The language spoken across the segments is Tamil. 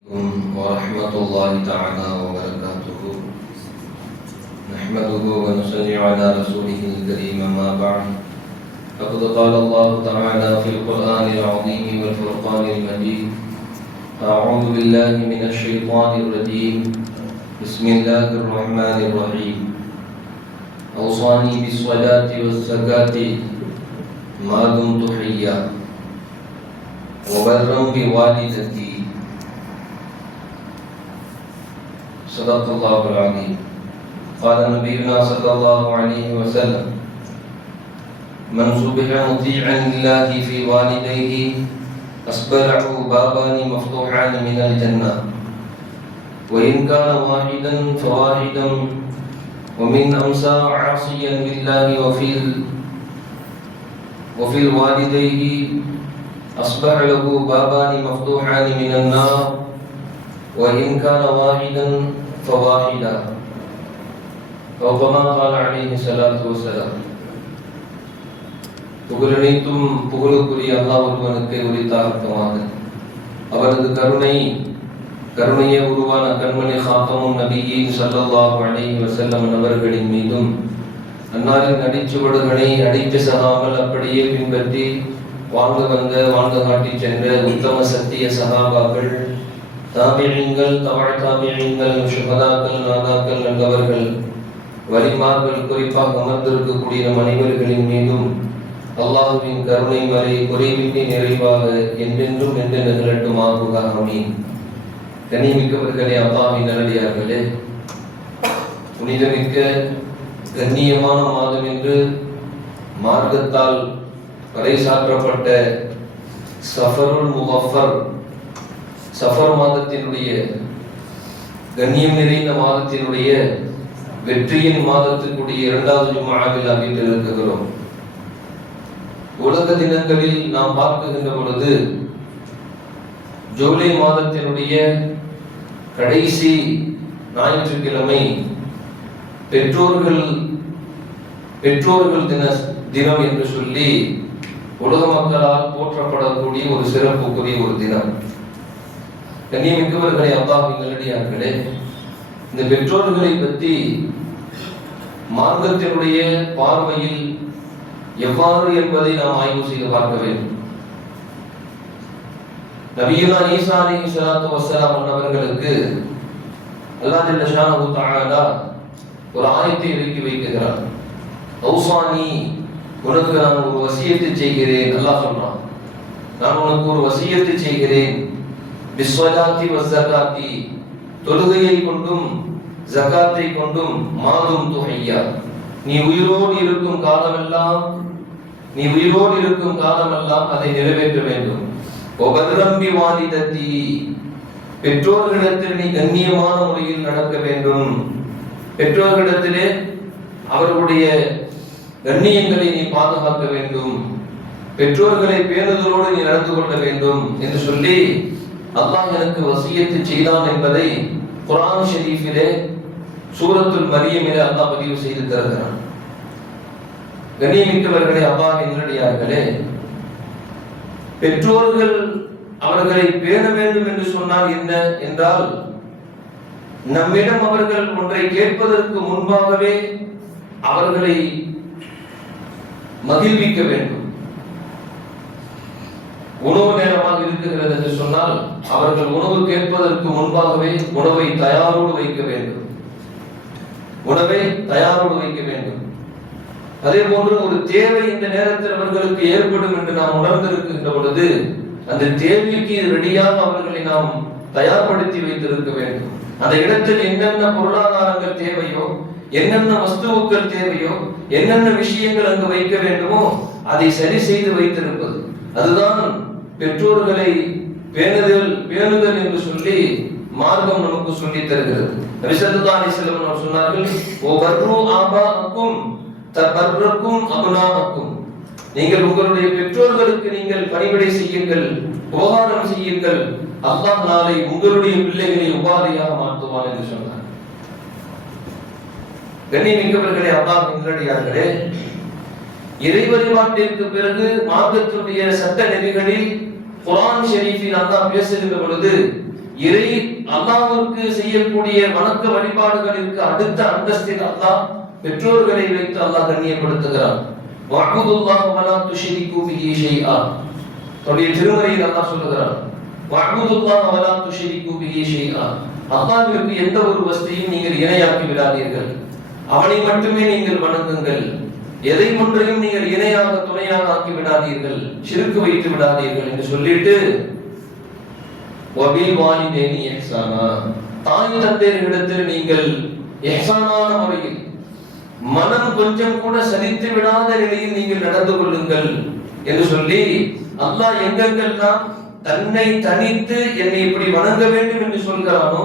ورحمة الله تعالى وبركاته. نحمده ونصلي على رسوله الكريم أما بعد. فقد قال الله تعالى في القرآن العظيم والفرقان المجيد: أعوذ بالله من الشيطان الرجيم. بسم الله الرحمن الرحيم. أوصاني بالصلاة والزكاة ما دمت حيا وبرا بوالدتي. صدق الله العظيم. قال نبينا صلى الله عليه وسلم: من صبح مطيعا لله في والديه أصبحه بابان مفتوحان من الجنة، وإن كان واحدا فواحدا، ومن أمسى عاصيا بالله وفي الوالديه أصبح له بابان مفتوحان من النار، وإن كان واحدا فواحدا، أو كما قال عليه الصلاة والسلام. புகழனைத்தும் புகழுக்குரிய அல்லாஹ் ஒருவனுக்கு உரித்தாகட்டுமாக. அவரது கருணையே உருவான கண்மணி ஹாத்தமும் நபியின் ஸல்லல்லாஹு அலைஹி வஸல்லம் அவர்களின் மீதும், அன்னாரின் அடிச்சுவடுகளை அடித்து சகாமல் அப்படியே பின்பற்றி வாழ்ந்து காட்டி சென்ற உத்தம சத்திய சஹாபாக்கள், தாபிஈன்கள், தாபிஈன்கள், ஷுஹதாக்கள், நாதாக்கள், நல்லவர்கள், வலிமார்கள், குறிப்பாக அமர்ந்திருக்கக்கூடிய நம் அனைவர்களின் மீதும் அல்லாஹ்வின் கருணை மறை குறைவின்றி நிறைவாக என்றென்றும் என்று நிகழட்டுமாக. ஆமீன். கண்ணியமிக்கவர்களே, அல்லாஹ்வின் நல்லடியார்களே, புனிதமிக்க கண்ணியமான மாதம் என்று மார்க்கத்தால் பறைசாற்றப்பட்ட சஃபருல் முகஃபர், சஃபர் மாதத்தினுடைய கண்ணியம் நிறைந்த மாதத்தினுடைய வெற்றியின் மாதத்திற்குரிய இரண்டாவது ஜும்ஆவில் அமைந்து இருக்கிறோம். உலக தினங்களில் நாம் பார்க்கின்ற பொழுது ஜூலை மாதத்தினுடைய கடைசி ஞாயிற்றுக்கிழமை பெற்றோர்கள் தினம் என்று சொல்லி உலக மக்களால் போற்றப்படக்கூடிய ஒரு சிறப்புக்குரிய ஒரு தினம். கண்ணியமிக்கவர்களே, அல்லாஹ்வின் நல்லடியார்களே, இந்த பெற்றோர்களை பற்றி மார்க்கத்தினுடைய பார்வையில் எவ்வாறு என்பதை நாம் ஆய்வு செய்து பார்க்க வேண்டும். நபியுல்லா ஈசா அலைஹிஸ்ஸலாத்து வஸ்ஸலாம் அவர்களுக்கு அல்லாஹ் ஜல்ல ஷானஹு தஆலா ஒரு ஆயத்தை இறக்கி வைக்கிறார். அவுசானி, உனக்கு நான் ஒரு வசியத்தை செய்கிறேன். அல்லாஹ் சொல்றான், நான் உனக்கு ஒரு வசியத்தை செய்கிறேன். பிஸ்ஸலாத்தி வஸ்ஸகாத்தி, தொழுகையை கொண்டும் ஜகாத்தை கொண்டும், மாதும் துஹையா, நீ உயிரோடு இருக்கும் காலமெல்லாம் அதை நிறைவேற்ற வேண்டும். ஒபத்ரம்பி வாலிதத்தி, பெற்றோர்களிடத்தில் நீ கண்ணியமான முறையில் நடக்க வேண்டும். பெற்றோர்களிடத்திலே அவர்களுடைய கண்ணியங்களை நீ பாதுகாக்க வேண்டும். பெற்றோர்களை பேணுதலோடு நீ நடந்து கொள்ள வேண்டும் என்று சொல்லி அல்லாஹ் எனக்கு வசியத்து செய்தான் என்பதை குர்ஆன் ஷரீஃபிலே சூரத்துல் மரியமிலே அல்லாஹ் பதிவு செய்து தருகிறான். கண்ணியமிக்கவர்களே, அல்லாஹ்வின் நல்லடியார்களே, பெற்றோர்கள் அவர்களை பேண வேண்டும் என்று சொன்னால் என்ன என்றால், நம்மிடம் அவர்கள் ஒன்றை கேட்பதற்கு முன்பாகவே அவர்களை மகிழ்விக்க வேண்டும். உணவு நேரமாக இருக்கிறது என்று சொன்னால் அவர்கள் உணவு கேட்பதற்கு முன்பாகவே உணவை தயாரோடு வைக்க வேண்டும். அதே போன்று ஒரு தேவை இந்த நேரத்தில் அவர்களுக்கு ஏற்படும் என்று நாம் உணர்ந்திருக்கின்ற பொழுது அந்த தேவைக்கு ரெடியாக அவர்களை நாம் தயார்படுத்தி வைத்திருக்க வேண்டும். அந்த இடத்தில் என்னென்ன பொருளாதாரங்கள் தேவையோ, என்னென்ன வஸ்துக்கள் தேவையோ, என்னென்ன விஷயங்கள் அங்கு வைக்க வேண்டுமோ அதை சரி செய்து வைத்திருப்பது, அதுதான் பெற்றோர்களை பேணுதல் என்று சொல்லி மார்க்கம் நமக்கு சொல்லி தருகிறது. நபி ஸல்லல்லாஹு அலைஹி வஸல்லம் அவர்கள் சொன்னார்கள், ஓ வர்ரு ஆபாஅக்கும் தபர்ரக்கும் அப்னாஅக்கும், நீங்கள் உங்களுடைய பெற்றோர்களுக்கு நீங்கள் பணிவிடை செய்யுங்கள், உபகாரம் செய்யுங்கள், அல்லாஹ் நாளை உங்களுடைய பிள்ளைகளை உபாதையாக மாற்றுவான் என்று சொன்னார். கண்ணியமிக்கவர்களே, அல்லாஹ்வின் நல்லடியார்களே, இறை வழிபாட்டிற்கு பிறகு மார்க்கத்துடைய சட்ட நெறிகளில் குர்ஆன் ஷரீஃபில் அல்லாஹ் பேசுகின்ற பொழுது இறை அல்லாஹ்வுக்கு செய்யக்கூடிய வணக்க வழிபாடுகளுக்கு அடுத்த அந்தஸ்தில் அல்லாஹ் பெற்றோர்களை வைத்து அல்லாஹ் கண்ணியப்படுத்துகிறான். வஅபுதுல்லாஹ வலா துஷ்ரிகு பிஹி ஷைஆ. தன்னுடைய திருமறையில் அல்லாஹ் சொல்லுகிறான், வஅபுதுல்லாஹ வலா துஷ்ரிகு பிஹி ஷைஆ. அல்லாஹ்விற்கு எந்த ஒரு வஸ்துவையும் நீங்கள் இணையாக்கி விடாதீர்கள், அவனை மட்டுமே நீங்கள் வணங்குங்கள், எதை ஒன்றையும் நீங்கள் இணையாக துணையாக ஆக்கி விடாதீர்கள், ஷிர்க் வைத்து விடாதீர்கள் என்று சொல்லிட்டு வபில் வாலிதைனி இஹ்சானா, தாய் தந்தையரிடத்தில் நீங்கள் இஹ்சானான முறையில் மனம் கொஞ்சம் கூட சலித்து விடாத நிலையில் நீங்கள் நடந்து கொள்ளுங்கள் என்று சொல்லி அல்லாஹ் எங்கெங்கெல்லாம் தன்னை தனித்து என்னை இப்படி வணங்க வேண்டும் என்று சொல்கிறானோ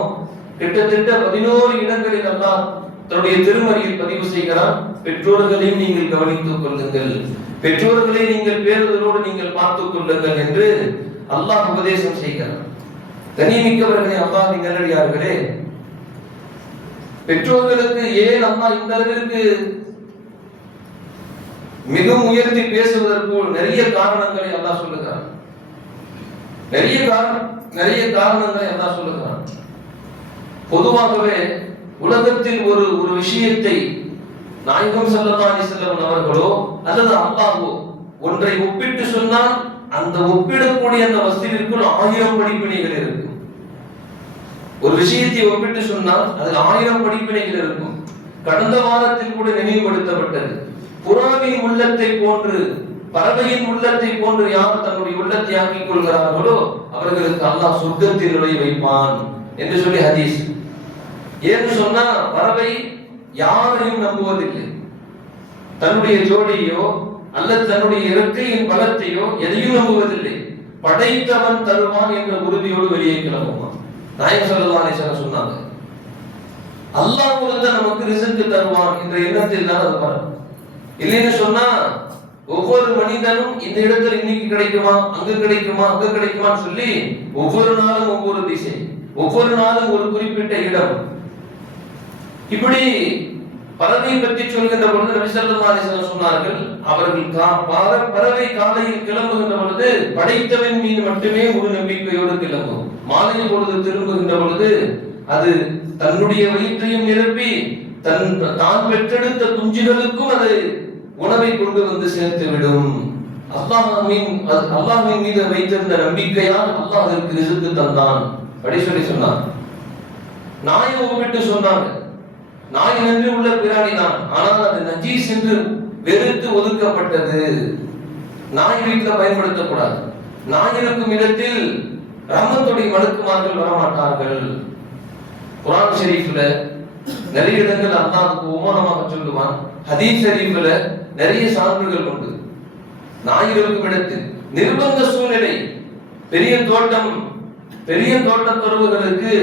கிட்டத்தட்ட 11 இடங்களில் அல்லாஹ் தன்னுடைய திருமறையில் பதிவு செய்கிறான். பெற்றோர்களையும் நீங்கள் கவனித்துக் கொள்ளுங்கள், பெற்றோர்களை நீங்கள் பேருதலோடு நீங்கள் பார்த்துக் கொள்ளுங்கள் என்று அல்லாஹ் உபதேசம் செய்கிறான். கண்ணியமிக்கவர்களே, அல்லாஹ்வின் நல்லடியார்களே, பெற்றோர்களுக்கு ஏன் அல்லாஹ் இந்த அளவிற்கு மிகவும் உயர்த்தி பேசுவதற்கு நிறைய காரணங்களை அல்லாஹ் சொல்லுகிறான். நிறைய காரணங்களை அல்லாஹ் சொல்லுகிறான். பொதுவாகவே உலகத்தில் ஒரு விஷயத்தை நாயகம் ஸல்லல்லாஹு அலைஹி வஸல்லம் அவர்களோ அல்லது அல்லாஹ்வோ ஒன்றை ஒப்பிட்டு சொன்னால் அந்த ஒப்பிடக்கூடிய அந்த வஸ்துவிற்குள் 1000 படிப்பினைகள் இருக்கும். ஒரு விஷயத்தை ஒப்பிட்டு சொன்னால் அதில் 1000 படிப்பினைகள் இருக்கும். கடந்த வாரத்தில் கூட நினைவுபடுத்தப்பட்டது, புறாவின் உள்ளத்தை போன்று பறவையின் உள்ளத்தை போன்று யார் தன்னுடைய உள்ளத்தை ஆக்கிக் கொள்கிறார்களோ அவர்களுக்கு அல்லாஹ் சொர்க்கத்தில் நுழைய வைப்பான் என்று சொல்லி ஹதீஸ். ஏன்னு சொன்னா பறவை யாரையும் நம்புவதில்லை, தன்னுடைய ஜோடியோ அல்லது தன்னுடைய இறக்கையின் பலத்தையோ எதையும் நம்புவதில்லை. படைத்தவன் தருவான் என்ற உறுதியோடு வெளியே கிளம்புவான். நாயகம் ஸல்லல்லாஹு அலைஹி வஸல்லம் சொன்னாங்க, அல்லாஹ் ஒருத்தன் நமக்கு ரிஸ்க் தருவான் என்ற எண்ணத்தில் தான் அது வரும். இல்லைன்னு சொன்னா ஒவ்வொரு மனிதனும் இந்த இடத்துல இன்னைக்கு கிடைக்குமா, அங்க கிடைக்குமா, அங்க கிடைக்குமான்னு சொல்லி ஒவ்வொரு நாளும் ஒவ்வொரு திசை, ஒவ்வொரு நாளும் ஒரு குறிப்பிட்ட இடம். இப்படி பறவை பற்றி சொல்கின்ற பொழுது நபி ஸல்லல்லாஹு அலைஹி வஸல்லம் சொன்னார்கள், அவர்கள் பறவை காலையில் கிளம்புகின்ற பொழுது படைத்தவன் மீது மட்டுமே ஒரு நம்பிக்கையோடு கிளம்பும். மாலை பொழுது திரும்புகின்ற பொழுது அது தன்னுடைய வயிற்றையும் நிரப்பி தான் பெற்றெடுத்த குஞ்சுகளுக்கும் அது உணவை கொண்டு வந்து சேர்த்து விடும். அல்லாஹ்வின் மீது வைத்திருந்த நம்பிக்கையால் அல்லாஹ் அதற்கு ரிஸ்க் தந்தான் அப்படி சொல்லி சொன்னார். நாயை ஒப்பிட்டு சொன்னாங்க, நாய் நன்றி உள்ள பிராணி தான், ஆனால் அது நஜீஸ் என்று வெறுத்து ஒதுக்கப்பட்டது. நாய் வீட்டில் பயன்படுத்தக்கூடாது. நாய் இருக்கும் இடத்தில் ரஹ்மத்துடைய மலக்குமார்கள் வரமாட்டார்கள். குர்ஆன் ஷரீஃப்ல நிறைய இடங்கள் அல்லாஹ்வுக்கு உமானமாக சொல்லுவான். ஹதீஸ் ஷரீஃப்ல நிறைய சான்றுகள் உண்டு. நாய் இருக்கும் இடத்தில் நிர்பந்த சூழ்நிலை, பெரிய தோட்டம் துறவுகளுக்கு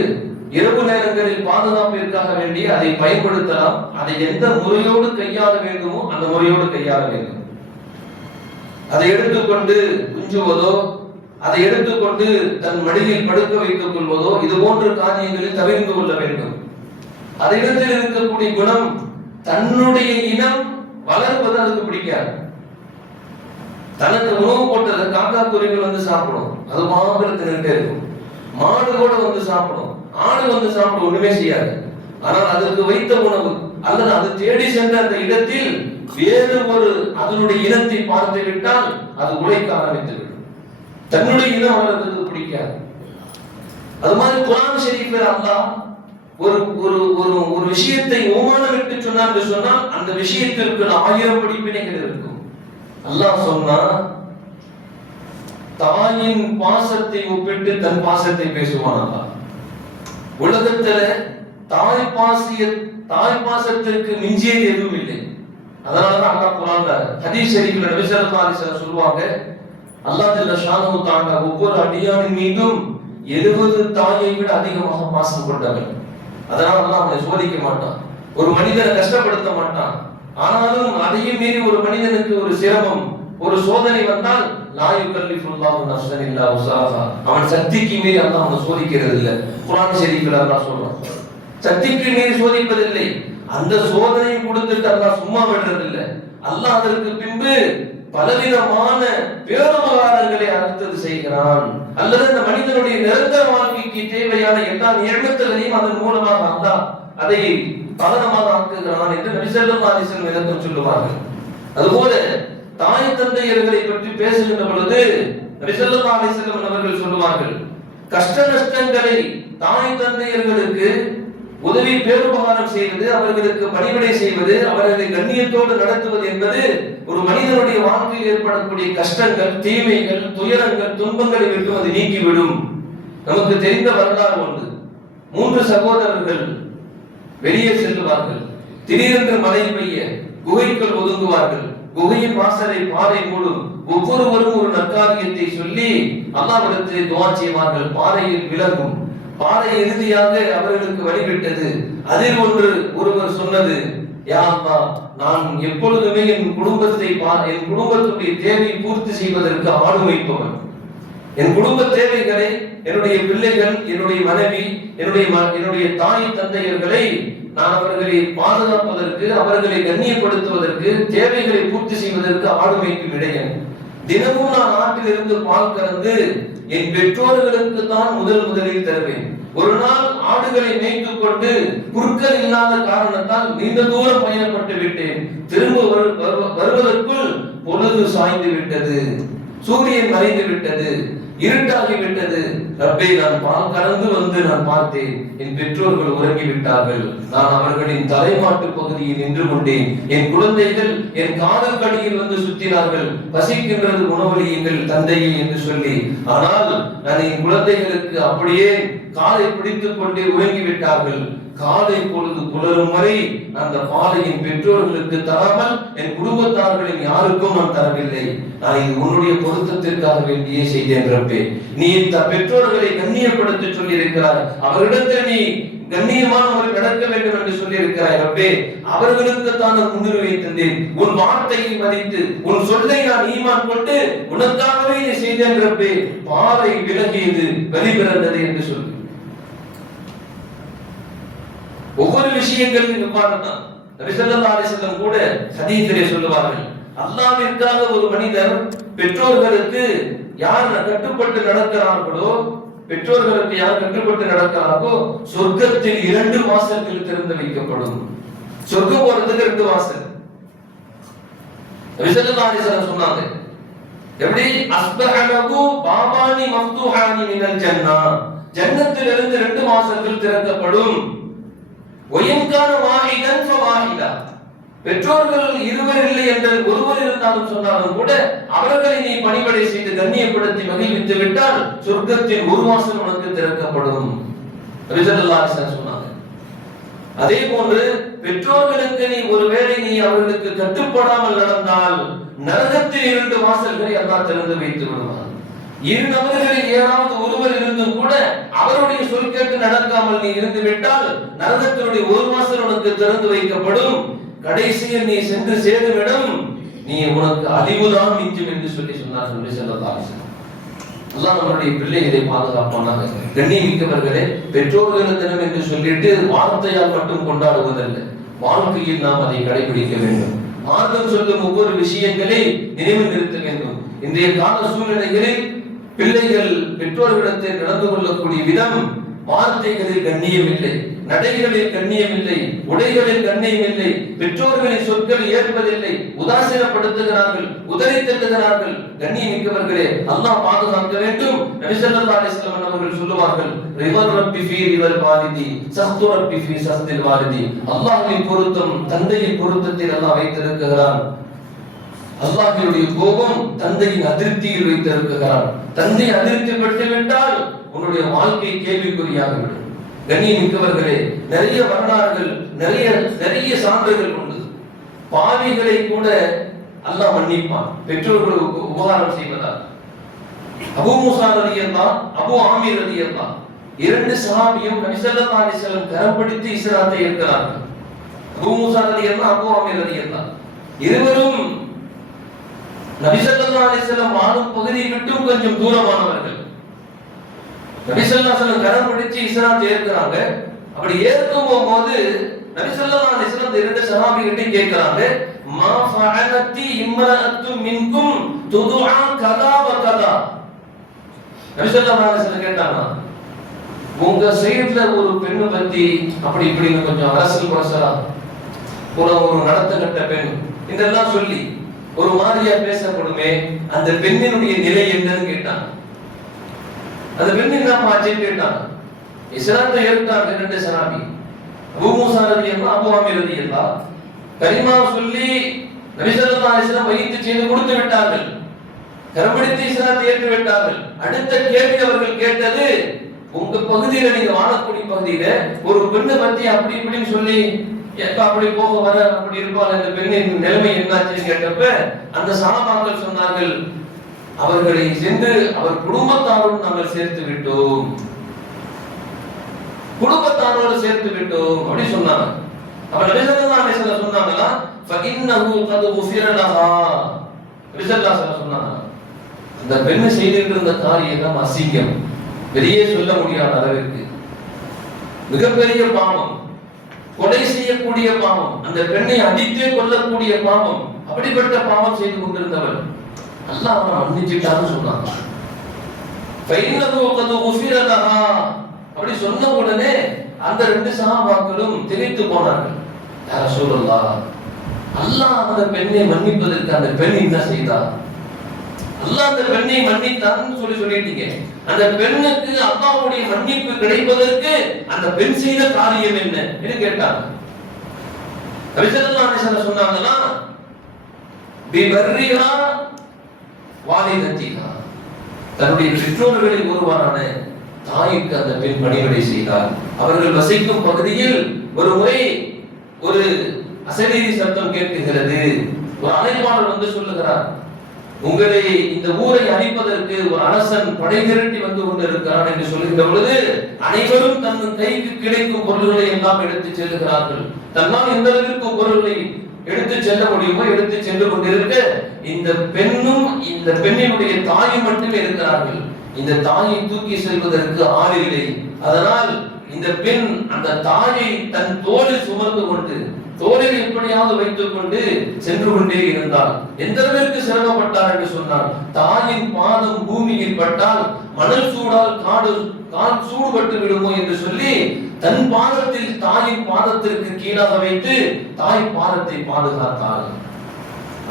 இரவு நேரங்களில் பாதுகாப்பிற்காக வேண்டி அதை பயன்படுத்தலாம். அதை எந்த முறையோடு கையாள வேண்டுமோ அந்த முறையோடு கையாள வேண்டும். அதை எடுத்துக்கொண்டு குஞ்சுவதோ, அதை எடுத்துக்கொண்டு தன் மடியில் படுக்க வைத்துக் கொள்வதோ, இது போன்ற காரியங்களில் தவிர்த்து கொள்ள வேண்டும். அதை இடத்தில் இருக்கக்கூடிய குணம், தன்னுடைய இனம் வளர்வது அதுக்கு பிடிக்காது. தனக்கு உணவு போட்டது காக்கா குருவிகள் வந்து சாப்பிடும், அது மாத்திரம் தின்னுட்டே இருக்கும். மாடு கூட வந்து சாப்பிடும், ஆடு வந்து சாப்பிடும், ஒண்ணுமே செய்யாது. ஆனால் அதற்கு வைத்த உணவு அல்லது அது தேடி சென்ற அந்த இடத்தில் வேறு ஒரு அதனுடைய இனத்தை பார்த்து விட்டால் அது உழைக்க ஆரம்பித்து விடும். தன்னுடைய இனம் அவர்களுக்கு பிடிக்காது. அது மாதிரி குர்ஆன் ஷரீஃபில் அல்லாஹ் ஒரு விஷயத்தை ஓமானமிட்டு சொன்னார் என்று சொன்னால் அந்த விஷயத்திற்கு 1000 படிப்பினைகள் இருக்கும். அல்லாஹ் சொன்னா, தாயின் பாசத்தை ஒப்பிட்டு தன் பாசத்தை பேசுவான் அல்லாஹ். உலகத்துல தாய் பாசத்திற்கு மிஞ்சியது எதுவும் இல்லை. அதனாலதான் அல்லாஹ் குர்ஆன்ல ஹதீஸ் ஷரீஃப்ல நபி ஸல்லல்லாஹு அலைஹி வஸல்லம் சொல்வாங்க, அல்லாஹ் ஜல்ல ஷானஹு தஆலா ஒவ்வொரு அடியானின் மீதும் 70 தாயை விட அதிகமாக பாசம் கொண்டவன். அதனால அல்லாஹ் அவனை சோதிக்க மாட்டான், ஒரு மனிதனை கஷ்டப்படுத்த மாட்டான். ஆனாலும் அதையும் மீறி ஒரு மனிதனுக்கு ஒரு சிரமம், ஒரு சோதனை வந்தால் லா யுகல்லிஃபுல்லாஹு நஃப்ஸன் இல்லா உஸாஹா, அவன் சக்திக்கு மீறி அல்லாஹ் அவனை சோதிக்கிறது இல்லை. குர்ஆன் ஷரீஃபில் அல்லாஹ் சொல்றான், சக்திக்கு மீறி சோதிப்பதில்லை. அந்த சோதனையை கொடுத்துட்டு அல்லாஹ் சும்மா விடுறதில்லை. அல்லாஹ் அதற்கு பின்பு பலவிதமான பேருபகாரங்களை அடுத்தது செய்கிறான். அல்லது அந்த மனிதனுடைய நிரந்தர வாழ்க்கைக்கு தேவையான எல்லா நியமத்துகளையும் அதன் மூலமாக அல்லாஹ் அதை பலனமாக ஆக்குகிறான் என்று நபி ஸல்லல்லாஹு அலைஹி வஸல்லம் விளக்கம் சொல்லுவார்கள். அதுபோல தாய் தந்தையர்களை பற்றி பேசுகின்ற பொழுது நபி ஸல்லல்லாஹு அலைஹி வஸல்லம் அவர்கள் சொல்லுவார்கள், கஷ்ட நஷ்டங்களை தாய் தந்தையர்களுக்கு உதவி பேருபகாரம் செய்வது, அவர்களுக்கு பணிவிடை செய்வது, அவர்களை கண்ணியத்தோடு நடத்துவது என்பது ஒரு மனிதனுடைய வாழ்க்கையில் ஏற்படக்கூடிய கஷ்டங்கள், தீமைகள், துயரங்கள், துன்பங்களை விட்டு அது நீக்கிவிடும். நமக்கு தெரிந்த வரலாறு ஒன்று. 3 சகோதரர்கள் வெளியே செல்லுவார்கள். திடீரென்று மழை பெய்ய குகைக்குள் ஒதுங்குவார்கள். குகையின் வாசலை பாறை மூடும். ஒவ்வொருவரும் ஒரு நற்காரியத்தை சொல்லி அல்லாஹ்விடத்தில் துஆ செய்வார்கள். பாறையில் விலகும். பாறை இறுதியாக அவர்களுக்கு வழிவிட்டது. அதில் ஒருவர் சொன்னது, யா அல்லாஹ், நான் எப்பொழுதுமே என் குடும்பத்துடைய தேவையை பூர்த்தி செய்வதற்கு ஆடு வைப்பவன். என் குடும்ப தேவைகளை, என்னுடைய பிள்ளைகள், என்னுடைய மனைவி, என்னுடைய தாய் தந்தையர்களை நான் அவர்களை பாதுகாப்பதற்கு, அவர்களை கண்ணியப்படுத்துவதற்கு, தேவைகளை பூர்த்தி செய்வதற்கு ஆடு வைக்கும் இடையன். தினமும் நான் ஆட்டிலிருந்து பால் கறந்து என் பெற்றோர்களுக்கு தான் முதலில் தருவேன். ஒரு நாள் ஆடுகளை மேய்த்துக் கொண்டு குறுக்கள் இல்லாத காரணத்தால் நீண்ட தூரம் பயணப்பட்டு விட்டேன். திரும்ப வருவதற்குள் பொழுது சாய்ந்து விட்டது, சூரியன் மறைந்து விட்டது, இருட்டாகி விட்டது. ரப்பே, நான் பால் கறந்து வந்து நான் பார்த்தேன், என் பெற்றோர்கள் உறங்கி விட்டார்கள். நான் அவர்களின் தலைமாட்டு பகுதியில் நின்று கொண்டேன். என் குழந்தைகள் என் காதல் கடியில் வந்து சுத்தினார்கள். பசிக்கின்றது, உணவளியுங்கள் தந்தையே என்று சொல்லி. ஆனால் நான் என் குழந்தைகளுக்கு அப்படியே காலை பிடித்துக் கொண்டே உறங்கி விட்டார்கள். காலை பொழுது புலரும் வரை அந்த பாலையின் பெற்றோர்களுக்கு தராமல் என் குடும்பத்தார்களின் யாருக்கும் நான் தரவில்லை. நான் இது உன்னுடைய பொருத்தத்திற்காக வேண்டியே செய்தேன் ரப்பே. நீ இந்த பெற்றோர்களை கண்ணியப்படுத்த சொல்லி இருக்கிறார். அவர்களிடத்தில் நீ கண்ணியமானவர்கள் நடக்க வேண்டும் என்று சொல்லி இருக்கிறாய் ரப்பே. அவர்களுக்கு தான் நான் முன்னுரிமை தந்தேன். உன் வார்த்தையை மதித்து, உன் சொல்லை நான் ஈமான் கொண்டு உனக்காகவே இதை செய்தேன் ரப்பே. பாறை விலகியது, வெளிபிறந்தது என்று சொல்லி ஒவ்வொரு விஷயங்களும் இவ்வாறுதான். நபி ஸல்லல்லாஹு அலைஹி வஸல்லம் கூட ஹதீஸிலே சொல்லுவார்கள், அல்லாஹ்விற்காக ஒரு மனிதர் பெற்றோர்களுக்கு யார் கட்டுப்பட்டு நடக்கிறார்களோ, பெற்றோர்களுக்கு யார் கட்டுப்பட்டு நடக்கிறார்களோ சொர்க்கத்தில் 2 வாசல்கள் திறந்து வைக்கப்படும். சொர்க்கம் போறதுக்கு 2 வாசல். நபி ஸல்லல்லாஹு அலைஹி வஸல்லம் சொன்னாங்க, எப்படி அஸ்பஹலகு பாபானி மஃப்தூஹானி மினல் ஜன்னah, ஜன்னத்திலிருந்து 2 வாசல்கள் திறக்கப்படும். ஒயன்கான வாஹிதன் ஃபவாஹிதா, பெற்றோர்கள் இருவர் இல்லை என்று ஒருவர் இருந்தாலும் சொன்னாலும் கூட அவர்களை நீ பணிவிடை செய்து கண்ணியப்படுத்தி மகிழ்வித்து விட்டால் சொர்க்கத்தில் 1 வாசல் உனக்கு திறக்கப்படும். நபி ஸல்லல்லாஹு அலைஹி வஸல்லம் சொன்னாங்க. அதே போன்று பெற்றோர்களுக்கு நீ ஒருவேளை நீ அவர்களுக்கு கட்டுப்படாமல் நடந்தால் நரகத்தில் 2 வாசல்களை அல்லாஹ் திறந்து வைத்து விடுவான். 2 நபர்களில் ஏதாவது ஒருவர் இருந்தும் கூட அவருடைய சொல் கேட்டு நடக்காமல் நீ இருந்து விட்டால் நரகத்தினுடைய 1 வாசல் உனக்கு திறந்து வைக்கப்படும். கடைசியில் நீ சென்று சேருமிடம் நீ உனக்கு அழிவுதான் மிஞ்சும் என்று சொல்லி சொன்னார் நபி ஸல்லல்லாஹு அலைஹி வஸல்லம். அல்லாஹ் நம்முடைய பிள்ளைகளை பாதுகாப்பானாக. கண்ணியமிக்கவர்களே, பெற்றோர்கள் தினம் என்று சொல்லிட்டு வார்த்தையால் மட்டும் கொண்டாடுவதல்ல, வாழ்க்கையில் நாம் அதை கடைபிடிக்க வேண்டும். மார்க்கம் சொல்லும் ஒவ்வொரு விஷயங்களை நினைவில் நிறுத்த வேண்டும். இன்றைய கால சூழ்நிலைகளில் பிள்ளைகள் பெற்றோர்களிடத்தில் நடந்து கொள்ளக்கூடிய விதம், வார்த்தைகளில் கண்ணியம் இல்லை, நடைகளில் கண்ணியம் இல்லை, உடைகளில் கண்ணியம் இல்லை, பெற்றோர்களின் சொற்களை ஏற்பதில்லை, உதாசீனப்படுத்துகிறார்கள், உதறி தள்ளுகிறார்கள். கண்ணியமிக்கவர்களே, அல்லாஹ் பாதுகாக்க வேண்டும். நபி ஸல்லல்லாஹு அலைஹி வஸல்லம் அவர்கள் சொல்லுவார்கள், ரிவர் ரப்பி ஃபீ ரிவர் வாலிதி சஹ்து ரப்பி ஃபீ சஹ்தில் வாலிதி. அல்லாஹ்வின் பொருத்தம் தந்தையின் பொருத்தத்தில் அல்லாஹ் வைத்திருக்கிறான். அல்லாஹ்வுடைய கோபம் தந்தையின் அதிருப்தியில் வைத்திருக்கிறான். தந்தை அதிருப்திப்பட்டு விட்டால் உன்னுடைய வாழ்க்கை கேள்விக்குறியாகிவிடும். கண்ணியமிக்கவர்களே, நிறைய வரலாறுகள், நிறைய சான்றுகள் உண்டு. பாவிகளை கூட அல்லாஹ் மன்னிப்பான் பெற்றோர்களுக்கு உபகாரம் செய்வதால். அபூ மூஸா ரலியல்லாஹு, அபூ ஆமீர் ரலியல்லாஹு, 2 சஹாபியும் நபி ஸல்லல்லாஹு அலைஹி வஸல்லம் கரம் பிடித்து இஸ்லாத்தை ஏற்கிறார்கள். அபூ மூஸா ரலியல்லாஹு, அபூ ஆமீர் ரலியல்லாஹு இருவரும் நபி ஸல்லல்லாஹு அலைஹி வஸல்லம் வாழும் பகுதியை விட்டு கொஞ்சம் தூரமானவர்கள். நபி ஸல்லல்லாஹு அலைஹி வஸல்லம் கரம் பிடிச்சு இஸ்லாத்தை ஏற்கிறாங்க. அப்படி ஏற்கும் போது நபி ஸல்லல்லாஹு அலைஹி வஸல்லம் 2 சஹாபிகிட்ட கேக்குறாங்க, மா ஃபஅலத்தி இம்ரஅத்து மின்கும் துதுஆ கதா வ கதா. நபி ஸல்லல்லாஹு அலைஹி வஸல்லம் கேட்டாங்க, உங்க சைடுல ஒரு பெண்ணை பத்தி அப்படி இப்படின்னு கொஞ்சம் அரசியல் பரசலா ஒரு நடத்த கட்ட பெண் இதெல்லாம் சொல்லி ஒரு மாதிரியா பேசப்படுமே, அந்த பெண்ணினுடைய நிலை என்னன்னு கேட்டாங்க. அந்த பெண் என்ன ஆச்சு கேட்டாங்க. இஸ்லாத்தை ஏற்றாங்க 2 சஹாபி, அபூ மூஸா ரலியல்லாஹு அபூ ஆமீர் ரலியல்லாஹு கலிமா சொல்லி நபி ஸல்லல்லாஹு அலைஹி வஸல்லம் வைத்து செய்து கொடுத்து விட்டார்கள், கரம்பிடித்து இஸ்லாத்தை ஏற்று விட்டார்கள். அடுத்த கேள்வி அவர்கள் கேட்டது, உங்க பகுதியில நீங்க வாழக்கூடிய பகுதியில ஒரு பெண்ணை பத்தி அப்படி இப்படின்னு சொல்லி அப்படி போக வர அப்படி இருப்பாங்க, இந்த பெண்ணின் நிலைமை என்னாச்சுன்னு கேட்டப்ப அந்த சஹாபாக்கள் சொன்னார்கள், அவர்களை சென்று அவர் குடும்பத்தாரோடு நாங்கள் சேர்த்து விட்டோம், குடும்பத்தாரோடு சேர்த்து விட்டோம் அப்படி சொன்னாங்க. அப்ப நபி ஸல்லல்லாஹு அலைஹி வஸல்லம் சொன்னாங்களா, ஃபஇன்னஹு கத் குஃபிர லஹா. நபி ஸல்லல்லாஹு அலைஹி வஸல்லம் சொன்னாங்க, அந்த பெண்ணை செய்துட்டு இருந்த காரியம் அசிங்கம், வெளியே சொல்ல முடியாத அளவிற்கு மிகப்பெரிய பாவம், கொலை செய்யக்கூடிய பாவம், அந்த பெண்ணை அடித்தே கொல்லக்கூடிய பாவம், அப்படிப்பட்ட பாவம் செய்து கொண்டிருந்தவர் அல்லாஹ் அவரை மன்னிச்சிட்டான்னு சொன்னாங்க. ஃபஇன்னஹு கத் குஃபிர லஹா அப்படி சொன்ன உடனே அந்த 2 சஹாபாக்களும் திகைத்து போனார்கள். யா ரசூலல்லாஹ், அல்லாஹ் அந்த பெண்ணை மன்னிப்பதற்கு அந்த பெண் என்ன செய்தார்? அல்லாஹ் அந்த பெண்ணை மன்னித்தான்னு சொல்லிட்டீங்க, அந்த பெண்ணுக்கு அல்லாஹ்வுடைய மன்னிப்பு கிடைப்பதற்கு அந்த பெண் செய்த காரியம் என்ன என்று கேட்டாங்க. நபி ஸல்லல்லாஹு அலைஹி வஸல்லம் சொன்னாங்களா, பிபர்ரிஹா வாலிதத்திஹா, தன்னுடைய பெற்றோர்களில் ஒருவரான தாய்க்கு அந்த பெண் பணிவிடை செய்தார். அவர்கள் வசிக்கும் பகுதியில் ஒரு முறை ஒரு அசரீரி சத்தம் கேட்கிறது. ஒரு அழைப்பாளர் வந்து சொல்லுகிறார், உங்களை இந்த ஊரை அழிப்பதற்கு ஒரு அரசன் படை திரட்டி வந்து கொண்டிருக்கிறான் என்று சொல்லுகின்ற பொழுது அனைவரும் தன் கைக்கு கிடைக்கும் பொருள்களை எல்லாம் எடுத்து செல்லுகிறார்கள். தன்னால் எந்த அளவிற்கு பொருள்களை எடுத்து செல்ல முடியுமோ எடுத்து சென்று கொண்டிருக்க இந்த பெண்ணும் இந்த பெண்ணினுடைய தாயும் மட்டுமே இருக்கிறார்கள். இந்த தாயை தூக்கி செல்வதற்கு ஆள் இல்லை. அதனால் இந்த பெண் அந்த தாயை தன் தோளில் சுமந்து கொண்டு தோளில் எப்படியாவது வைத்துக் கொண்டு சென்று கொண்டே இருந்தால் எந்த அளவிற்கு சிரமப்பட்டார் என்று சொன்னார். தாயின் பாதம் பூமியில் பட்டால் மணல் சூடால் கால் சூடுபட்டு விடுமோ என்று சொல்லி தன் பாதத்தில் தாயின் பாதத்திற்கு கீழாக வைத்து தாய் பாதத்தை பாதுகாத்தார்.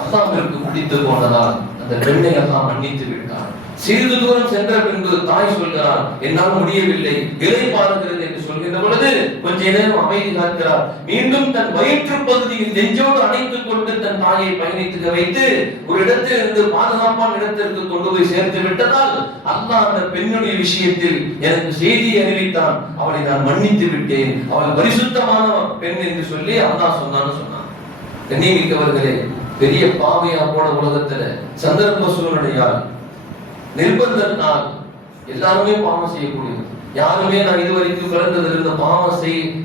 அல்லாஹ்விற்கு பிடித்து போனதால் அந்த பெண்ணை அல்லாஹ் மன்னித்து விட்டார். சிறிது தூரம் சென்ற பின்பு தாய் சொல்கிறார், என்னால் முடியவில்லை, இலை பாருகிறது என்று சொல்கின்ற பொழுது கொஞ்ச நேரம் அமைதி காக்கிறார். மீண்டும் தன் வயிற்று பகுதியில் நெஞ்சோடு அணைத்துக் கொண்டு தன் தாயை பயணித்துக்க வைத்து ஒரு இடத்தில் இருந்து பாதுகாப்பான இடத்திற்கு கொண்டு போய் சேர்த்து விட்டதால் அல்லாஹ் அந்த பெண்ணுடைய விஷயத்தில் எனக்கு செய்தி அறிவித்தான், அவளை நான் மன்னித்து விட்டேன், அவள் பரிசுத்தமான பெண் என்று சொல்லி அல்லாஹ் சொன்னான்னு சொன்னான். கண்ணியமிக்கவர்களே, பெரிய பாவையா போன உலகத்துல சந்தர்ப்ப சூழ்நிலையால் நிர்பந்தத்தினால் எல்லாருமே பாவம் செய்யக்கூடியது. யாருமே நான் இதுவரைக்கும் பிறந்ததுல இருந்த பாவம்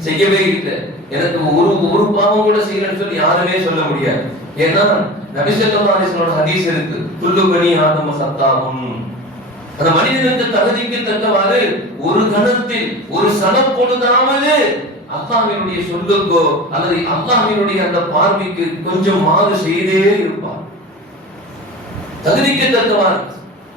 செய்யவே இல்லை, எனக்கு ஒரு பாவம் கூட செய்யலன்னு சொல்லி யாருமே சொல்ல முடியாது. ஏன்னா நபி ஸல்லல்லாஹு அலைஹி வஸல்லம் ஹதீஸ் இருக்கு, குல்லு பனி ஆதம ஸத்தாஹும், அந்த மனிதனுக்கு தகுதிக்கு தக்கவாறு ஒரு கணத்தில் ஒரு சனப்பொழுதாவது அல்லாஹ்வினுடைய சொல்லுக்கோ அல்லது அல்லாஹ்வினுடைய அந்த பார்வைக்கு கொஞ்சம் மாறு செய்தே இருப்பார். தகுதிக்கு தக்கவாறு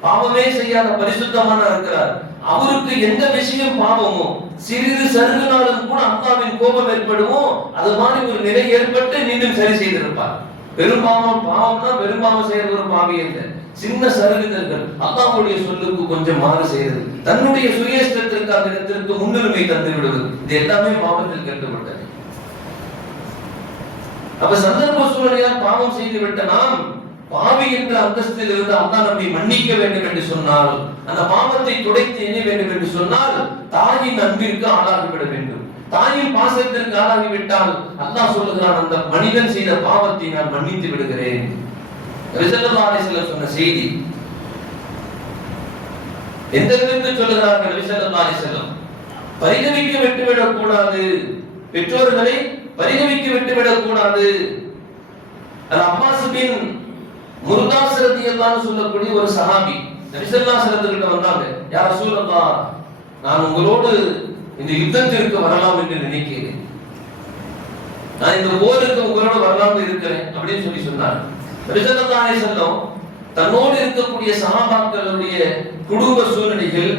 பாவமே செய்யாத பரிசுத்தமான இருக்கிறார். அவருக்கு எந்த விஷயம் பாவமோ சிறிது சருகுனாலும் கூட அல்லாஹ்வின் கோபம் ஏற்படுமோ அது மாதிரி ஒரு நிலை ஏற்பட்டு மீண்டும் சரி செய்திருப்பார். பெரும்பாவம் பாவம்னா பெரும்பாவம் செய்யறது ஒரு பாவி இல்லை, சின்ன சருகுதல்கள் அல்லாஹ்வுடைய சொல்லுக்கு கொஞ்சம் மாறு செய்யறது, தன்னுடைய சுயேஷ்டத்திற்கு அந்த இடத்திற்கு முன்னுரிமை தந்து விடுவது, இது எல்லாமே பாவத்தில் கட்டுப்பட்டது. அப்ப சந்தர்ப்ப சூழ்நிலையால் பாவம் செய்து விட்ட நாம் பாவி என்ற அந்தஸ்தில் இருந்து அல்லாஹ் நம்மை மன்னிக்க வேண்டும் என்று சொன்னால், அந்த பாவத்தை துடைத்து எண்ண வேண்டும் என்று சொன்னால் தாயின் அன்பிற்கு ஆளாகிவிட வேண்டும். தாயின் பாசத்திற்கு ஆளாகிவிட்டால் அல்லாஹ் சொல்லுகிறான், அந்த மனிதன் செய்த பாவத்தை நான் மன்னித்து விடுகிறேன். நபி ஸல்லல்லாஹு அலைஹி வஸல்லம் சொன்ன செய்தி எந்த அளவுக்கு சொல்லுகிறார்கள்? நபி ஸல்லல்லாஹு அலைஹி வஸல்லம் பரிதவிக்க விட்டுவிடக் கூடாது, பெற்றோர்களை பரிதவிக்க விட்டுவிடக் கூடாது. அப்பாஸ் பின் முர்தாஸ் ரலியல்லாஹு சொல்லக்கூடிய ஒரு சஹாபி நபி ஸல்லல்லாஹு அலைஹி வஸல்லம் கிட்ட வந்தாங்க, யா ரசூலல்லாஹ், நான் உங்களோடு இந்த யுத்தத்திற்கு வரலாம் என்று நினைக்கிறேன், நான் இந்த போருக்கு உங்களோடு வரலாம் இருக்கிறேன் அப்படின்னு சொல்லி சொன்னார். நபி ஸல்லல்லாஹு அலைஹி வஸல்லம் தன்னோடு இருக்கக்கூடிய சஹாபாக்களுடைய குடும்ப சூழ்நிலைகள்,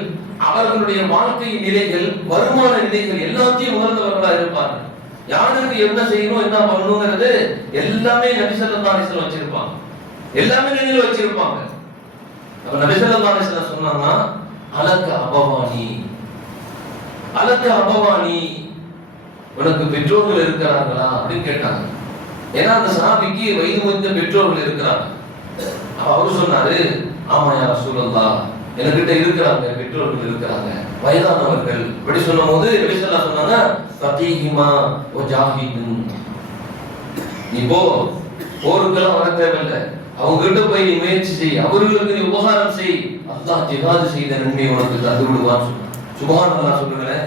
அவர்களுடைய வாழ்க்கை நிலைகள், வருமான நிலைகள் எல்லாத்தையும் உணர்ந்தவர்களா இருப்பார்கள். யாருக்கு என்ன செய்யணும், என்ன பண்ணணுங்கிறது எல்லாமே நபி ஸல்லல்லாஹு அலைஹி வஸல்லம் வச்சிருப்பாங்க. எல்லாமே நினைவில் வச்சிருப்பாங்க. அப்ப நபி ஸல்லல்லாஹு அலைஹி வஸல்லம் சொன்னாங்க, அலக்க அபவானி, அலக்க அபவானி, உனக்கு பெற்றோர்கள் இருக்கிறார்களா அப்படின்னு கேட்டாங்க. ஏன்னா அந்த சஹாபிக்கு வயது முதிர்ந்த பெற்றோர்கள் இருக்கிறாங்க. அவரு சொன்னாரு, ஆமா யா ரசூலல்லாஹ், என்கிட்ட இருக்கிறாங்க, பெற்றோர்கள் இருக்கிறாங்க, வயதானவர்கள். இப்படி சொல்லும் போது நபி ஸல்லல்லாஹு சொன்னாங்க, ஃபதீஹிமா வஜாஹிதுன், நீ போருக்கெல்லாம் வர தேவையில்லை, அவங்க கிட்ட போய் நீ முயற்சி செய், அவர்களுக்கு நீ உபகாரம் செய், அல்லாஹ் ஜிஹாது செய்த நன்மை உனக்கு தந்து விடுவான்னு சொன்னான். சுப்ஹானல்லாஹ் சொல்லுங்களேன்.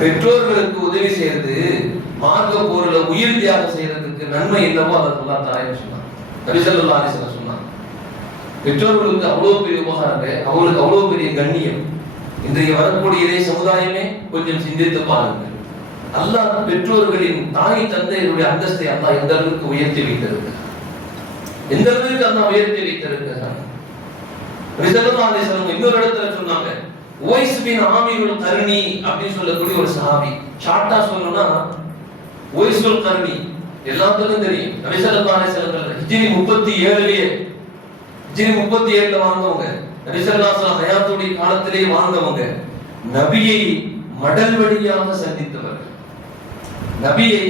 பெற்றோர்களுக்கு உதவி செய்யறது, மார்க்க போர்ல உயிர் தியாகம் செய்யறதுக்கு நன்மை என்னவோ அதை அல்லாஹ் தரேன்னு சொன்னான். நபி ஸல்லல்லாஹு அலைஹி வஸல்லம் சொன்னாங்க. பெற்றோர்களுக்கு அவ்வளவு பெரிய உபகாரங்க, அவங்களுக்கு அவ்வளவு பெரிய கண்ணியம். இன்றைய வரக்கூடிய இறை சமுதாயமே கொஞ்சம் சிந்தித்து பாருங்கள். அல்லாஹ் பெற்றோர்களின் தாய் தந்தையருடைய அந்தஸ்தை அல்லாஹ் எந்த அளவுக்கு உயர்த்தி வைத்திருக்கிறார், எந்த அளவுக்கு அல்லாஹ் உயர்த்தி வைத்திருக்கிறார். நபி ஸல்லல்லாஹு அலைஹி வஸல்லம் இன்னொரு இடத்துல சொன்னாங்க, உவைஸ் பின் ஆமிருல் கர்னி அப்படின்னு சொல்லக்கூடிய ஒரு சஹாபி. ஷார்ட்டா சொல்லணும்னா உவைஸுல் கர்னி எல்லாத்துக்கும் தெரியும். நபி ஸல்லல்லாஹு அலைஹி வஸல்லம் ஹிஜ்ரி 37லயே, ஹிஜ்ரி 37ல வாழ்ந்தவங்க, நபி ஸல்லல்லாஹு அலைஹி வஸல்லம் ஹயாத்துடைய காலத்திலேயே வாழ்ந்தவங்க, நபியை மடல் வழியாக சந்தித்தவர்கள், நபியை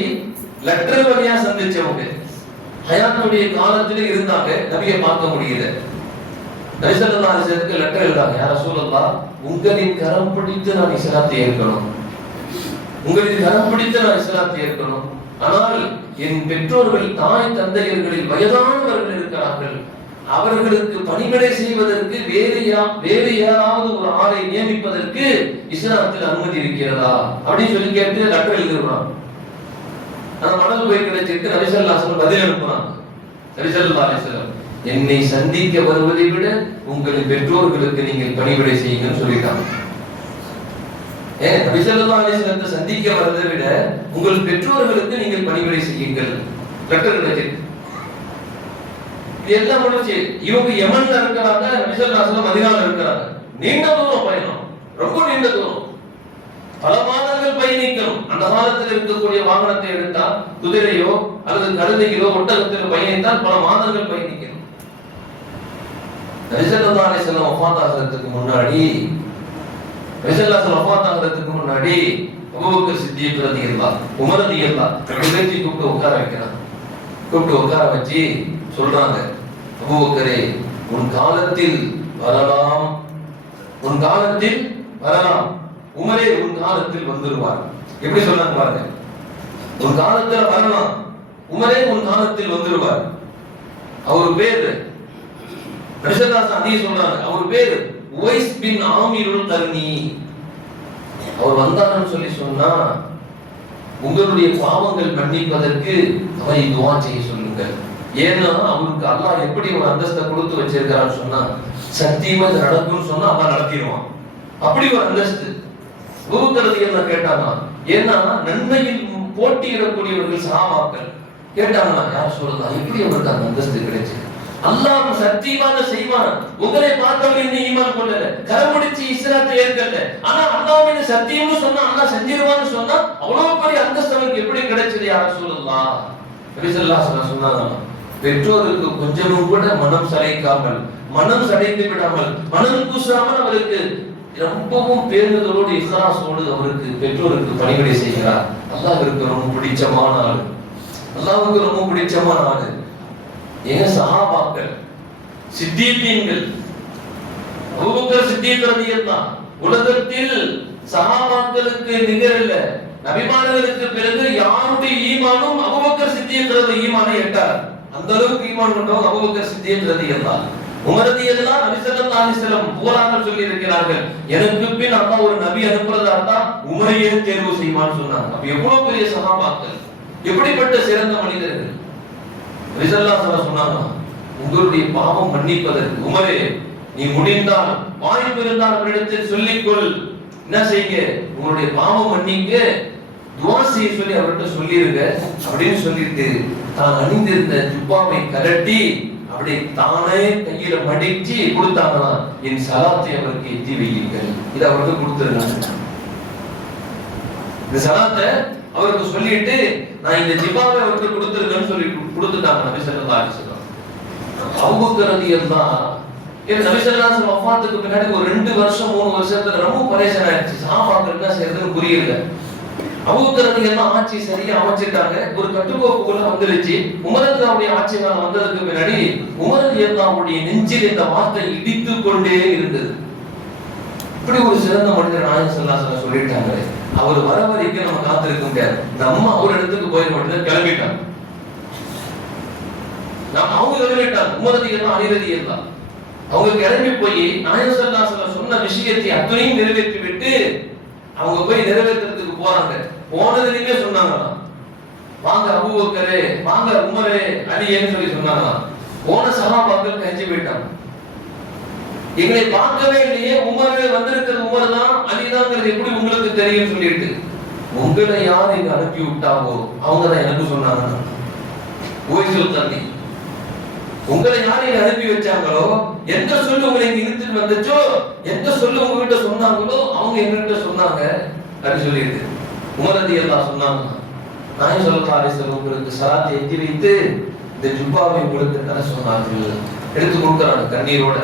லெட்டர் வழியாக சந்திச்சவங்க, ஹயாத்துடைய காலத்திலே இருந்தாங்க, நபியை பார்க்க முடியல. நபி ஸல்லல்லாஹு அலைஹி வஸல்லம் லெட்டர் எழுதாங்க, யா ரசூலல்லாஹ், உங்களின் கரம் பிடித்து நான் இஸ்லாத்தை ஏற்கணும், உங்களின் கரம் பிடித்து நான் இஸ்லாத்தை ஏற்கணும். ஆனால் என் பெற்றோர்கள், தாய் தந்தையர்களில் வயதானவர்கள் இருக்கிறார்கள், அவர்களுக்கு பணிவிடை செய்வதற்கு வேறு யாராவது ஒரு ஆளை நியமிப்பதற்கு இஸ்லாத்தில் அனுமதி இருக்கிறதா அப்படின்னு சொல்லி கேட்டு லெட்டர் எழுதுறாங்க. ஆனா மணல் போய் கிடைச்சிட்டு நபி ஸல்லல்லாஹு அலைஹி வஸல்லம் பதில் அனுப்புறாங்க. நபி ஸல்லல்லாஹு அலைஹி வஸல்லம், என்னை சந்திக்க வருவதை விட உங்களின் பெற்றோர்களுக்கு நீங்கள் பணிவிடை செய்யுங்கன்னு சொல்லிட்டாங்க. நபி ஸல்லல்லாஹு அலைஹி வஸல்லம் சந்திக்க வரதை விட உங்கள் பெற்றோர்களுக்கு நீங்கள் பணிவிடை செய்யுங்கள். லெட்டர் கிடைச்சிட்டு எல்லாம் முடிச்சு, இவங்க யமன்ல இருக்கிறாங்க, நபி ஸல்லல்லாஹு அலைஹி வஸல்லம் மதீனால இருக்கிறாங்க. நீண்ட தூரம் பயணம், ரொம்ப நீண்ட தூரம், பல மாதங்கள் பயணிக்கணும். அந்த காலத்தில் இருக்கக்கூடிய வாகனத்தை எடுத்தா குதிரையோ அல்லது கழுதையிலோ ஒட்டகத்திலோ பயணித்தால் பல மாதங்கள் பயணிக்கணும். நபி ஸல்லல்லாஹு அலைஹி வஸல்லம் வஃபாத் ஆகிறதுக்கு முன்னாடி, நபி ஸல்லல்லாஹு அலைஹி வஸல்லம் வஃபாத் ஆகிறதுக்கு முன்னாடி அபூபக்கர் சித்திக் ரலியல்லாஹு, உமர் ரலியல்லாஹு ரெண்டு பேரையும் கூப்பிட்டு உட்கார வைக்கிறாங்க. கூப்பிட்டு உட்கார வச்சு சொல்றாங்க, அபூபக்கரே, உன் காலத்தில் வரலாம், உன் காலத்தில் வரலாம், உமரே உன் காலத்தில் வந்துருவார். எப்படி சொன்னாங்க பாருங்க, உன் காலத்துல வரலாம், உமரே உன் காலத்தில் வந்துருவார். அவர் பேரு ரஷதாஸ் அதி சொல்றாங்க, அவர் பேரு உவைஸ் பின் ஆமிருல் கர்னி. அவர் வந்தாருன்னு சொல்லி சொன்னா, உங்களுடைய பாவங்கள் மன்னிப்பதற்கு அவரை துஆ செய்ய சொல்லுங்கள். ஏன்னா அவருக்கு அல்லாஹ் எப்படி ஒரு அந்தஸ்தை கொடுத்து வச்சிருக்கான்னு சொன்னா, சத்தியமா நடக்கும்னு சொன்னா அல்லாஹ் நடத்திடுவான். அப்படி ஒரு அந்தஸ்து குருத்தரதி என்ன கேட்டாங்க. ஏன்னா நன்மையில் போட்டியிடக்கூடியவர்கள் சஹாபாக்கள் கேட்டாங்கன்னா, யார் சொல்லலாம், எப்படி அவருக்கு அந்த அந்தஸ்து கிடைச்சு? அல்லாஹ் சத்தியமாக செய்வான். உங்களை பார்த்தவங்க இன்னும் ஈமான் கொள்ளல, கரமுடிச்சு இஸ்லாத்தை ஏற்கல, ஆனா அல்லாஹ் மீது சத்தியம்னு சொன்னா அல்லாஹ் செஞ்சிருவான்னு சொன்னா அவ்வளவு பெரிய அந்தஸ்து அவருக்கு எப்படி கிடைச்சது? யார் சொல்லலாம்? நபி ஸல்லல்லாஹு அலைஹி வஸல்லம் சொன்னாங்க, பெற்றோருக்கு கொஞ்சமும் கூட மனம் சளைக்காமல், மனம் சளைத்து விடாமல், மனம் கூசாமல் அவருக்கு ரொம்பவும் பேருந்தலோடு இஹ்லாஸோடு அவருக்கு பெற்றோருக்கு பணிவிடை செய்கிறார். அல்லாஹ்வுக்கு ரொம்ப பிடிச்சமான ஆளு, அல்லாஹ்வுக்கு ரொம்ப பிடிச்சமான ஆளு. ஏன் சஹாபாக்கள், சித்தீகீன்கள், அபூபக்கர் சித்தீக் ரலியல்லாஹு உலகத்தில் சஹாபாக்களுக்கு நிகர் இல்ல. நபிமார்களுக்கு பிறகு யாருடைய ஈமானும் அபூபக்கர் சித்தீக் ரலியல்லாஹு ஈமானை எட்டார். அந்த அளவுக்கு ஈமான் கொண்டவங்க அபூபக்கர் சித்தீக் ரலியல்லாஹு. உமர் ரலியல்லாஹு நபி ஸல்லல்லாஹு அலைஹி வஸல்லம் புகழாக சொல்லி இருக்கிறார்கள், எனக்கு பின் அல்லாஹ் ஒரு நபி அனுப்புறதா இருந்தா உமரையே தேர்வு செய்வான்னு சொன்னாங்க. அப்ப எவ்வளவு பெரிய சஹாபாக்கள், எப்படிப்பட்ட சிறந்த மனிதர்கள். நபி ஸல்லல்லாஹு அலைஹி வஸல்லம் சொன்னாங்க, உங்களுடைய பாவம் மன்னிப்பதற்கு உமரே, நீ முடிந்தால் வாய்ப்பு இருந்தால் அவரிடத்தில் சொல்லிக்கொள், என்ன செய்யுங்க, உங்களுடைய பாவம் மன்னிக்க துஆ செய்ய சொல்லி அவர்கிட்ட சொல்லிருங்க அப்படின்னு சொல்லிட்டு தான் அணிந்திருந்த ஜுப்பாவை கலட்டி அப்படி தானே கையில மடிச்சு கொடுத்தாங்கன்னா, என் சலாத்தை அவருக்கு எத்தி வையுங்கள், இதை அவருக்கு கொடுத்துருங்க. இந்த சலாத்தை அவருக்கு சொல்லிட்டு நான் இந்த ஜிபாவை அவருக்கு கொடுத்துருக்கேன்னு சொல்லி கொடுத்துட்டாங்க நபி ஸல்லல்லாஹு அலைஹி வஸல்லம். அபூபக்கர் ரலியல்லாஹு நபி ஸல்லல்லாஹு அலைஹி வஸல்லம் வஃபாத்துக்கு பின்னாடி ஒரு 2 வருஷம் 3 வருஷத்துல ரொம்ப பரேஷன் ஆயிடுச்சு. சஹாபாக்கள் என்ன செய்யறதுன்னு புரியல. அபூபக்கர் ரலியல்லாஹு ஆட்சி சரியா அமைச்சிட்டாங்க. ஒரு கட்டுக்கோப்புக்குள்ள வந்துருச்சு. உமர் ரலியல்லாஹுடைய ஆட்சி காலம் வந்ததுக்கு பின்னாடி உமர் ரலியல்லாஹுடைய நெஞ்சில் இந்த வார்த்தை இடித்து கொண்டே இருந்தது. இப்படி ஒரு சிறந்த மனிதர் நாயகம் ஸல்லல்லாஹு அலைஹி வஸல்லம் சொல்லிட்டாங்க, அவர் வர வரைக்கும் நம்ம காத்திருக்க முடியாது. நம்ம ஒரு இடத்துக்கு போயிட மாட்டேன், கிளம்பிட்டாங்க. அவங்க கிளம்பிட்டாங்க. உமர் ரலியல்லாஹு அலி ரலியல்லாஹு அவங்க கிளம்பி போய் நாயகம் ஸல்லல்லாஹு அலைஹி வஸல்லம் சொன்ன விஷயத்தை அத்தனையும் நிறைவேற்றி விட்டு அவங்க போய் நிறைவேற்றுறதுக்கு போறாங்க. போனதுலயுமே சொன்னாங்க, வாங்க அபூபக்கரே, வாங்க உமரே, அலின்னு சொல்லி சொன்னாங்க. போன சஹாபாக்கள் கஞ்சி போயிட்டாங்க. எங்களை பார்க்கவே இல்லையே, உமர் வந்திருக்கிறது உமர் தான், அலிதாங்கிறது எப்படி உங்களுக்கு தெரியும் சொல்லிட்டு, உங்களை யார் இங்க அனுப்பி விட்டாவோ அவங்க தான் எனக்கு சொன்னாங்க. ஓய்சல் தண்ணி உங்களை யார் இங்க அனுப்பி வச்சாங்களோ, எந்த சொல்லு உங்களை இங்க இழுத்துட்டு வந்துச்சோ, எந்த சொல்லு உங்ககிட்ட சொன்னாங்களோ அவங்க எங்ககிட்ட சொன்னாங்க அப்படின்னு சொல்லிட்டு உமர் ரலியல்லாஹு சொன்னாங்க. நாயகம் ஸல்லல்லாஹு அலைஹி வஸல்லம் உங்களுக்கு சலாத்தை எத்தி வைத்து இந்த ஜுப்பாவை உங்களுக்கு தர சொன்னார்கள். எடுத்து கொடுக்குறாங்க கண்ணீரோட.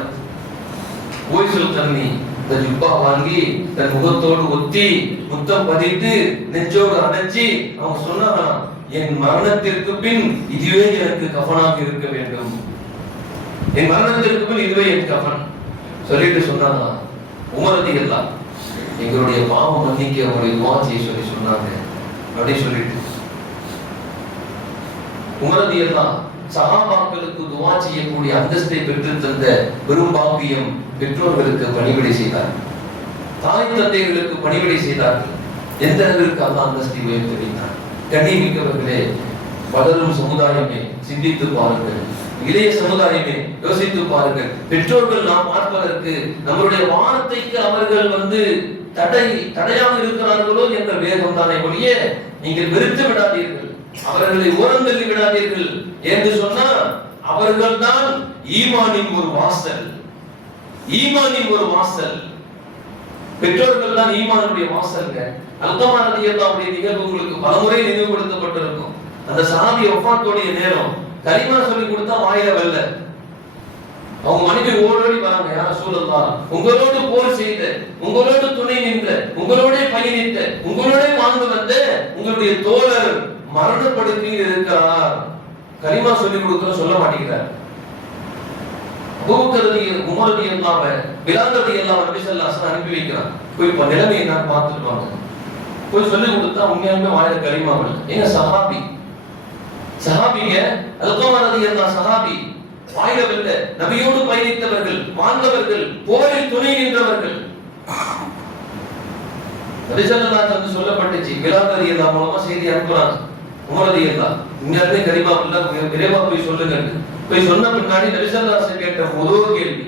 ஓய்சல் தண்ணி இந்த ஜுப்பா வாங்கி தன் முகத்தோடு ஒத்தி முத்தம் பதித்து நெஞ்சோடு அணைச்சி அவங்க சொன்னாங்க, என் மரணத்திற்கு பின் இதுவே எனக்கு கஃனாக இருக்க வேண்டும், என் மரணத்திற்கு பின் இதுவே என் கஃன் சொல்லிட்டு சொன்னாங்க. உமர் ரலியல்லாஹு எங்களுடைய பாவம் மன்னிக்க அவருடைய துஆ செய்ய சொல்லி சொன்னாங்க. அப்படி சொல்லிட்டு உமர் ரலியல்லாஹு சஹாபாக்களுக்கு துஆ செய்யக்கூடிய அந்தஸ்தை பெற்று தந்த பெரும் பாக்கியம் பெற்றோர்களுக்கு பணிவிடை செய்தார், தாய் தந்தைகளுக்கு பணிவிடை செய்தார்கள். எந்த அளவிற்கு அல்லாஹ் அந்தஸ்தை உயர்த்தி வைத்தார். கண்ணியமிக்கவர்களே, வளரும் சமுதாயமே சிந்தித்து பாருங்கள், இளைய சமுதாயமே யோசித்து பாருங்கள். பெற்றோர்கள் நாம் பார்ப்பதற்கு நம்மளுடைய வார்த்தைக்கு அவர்கள் தடையாக இருக்கிறார்களோ என்ற வேகம் தானே ஒழிய நீங்கள் வெறுத்து விடாதீர்கள், அவர்களை ஓரந்தள்ளி விடாதீர்கள். என்று சொன்னால் அவர்கள் தான் ஈமானின் ஒரு வாசல், ஈமானின் ஒரு வாசல். பெற்றோர்கள் தான் ஈமானுடைய வாசல்ங்க. அல்கமா ரலியல்லாஹுடைய நிகழ்வு உங்களுக்கு பலமுறை நினைவுபடுத்தப்பட்டிருக்கும். அந்த சஹாபி வஃபாத்துடைய நேரம் கலிமா சொல்லி கொடுத்தா வாயில வரல. அவங்க மனைவி ஓடோடி வராங்க, யா ரசூலல்லாஹ், உங்களோடு போர் செய்த, உங்களோடு துணை நின்ற, உங்களோட பயணித்த, உங்களோட வாழ்ந்து வந்த உங்களுடைய தோழர் மரணப்படுக்கையில் இருக்கிறார், கலிமா சொல்லி கொடுக்க சொல்ல மாட்டேங்கிறார். அபூபக்கர் ரலியல்லாஹு உமர் ரலியல்லாஹு பிலால் ரலியல்லாஹு நபி ஸல்லல்லாஹு அலைஹி வஸல்லம் அனுப்பி வைக்கிறார். போய் நிலைமையை நான் பார்த்துட்டு வாங்க. போய் சொல்லி கொடுத்தா உண்மையாலுமே வாயில கலிமா வரல. ஏங்க சஹாபிங்க அல்கமா ரலியல்லாஹு சஹாபி வாயில வரல. நபியோடு பயணித்தவர்கள், வாழ்ந்தவர்கள், போரில் துணை நின்றவர்கள். நபி ஸல்லல்லாஹு அலைஹி வஸல்லம் சொல்லப்பட்டுச்சு, பிலால் ரலியல்லாஹு மூலமா செய்தி அனுப்புறாங்க. உமர் ரலியல்லாஹு உண்மையாலுமே கலிமா இல்ல, விரைவா போய் சொல்லுங்க. போய் சொன்ன பின்னாடி நபி ஸல்லல்லாஹு அலைஹி வஸல்லம் கேட்ட முதல் கேள்வி,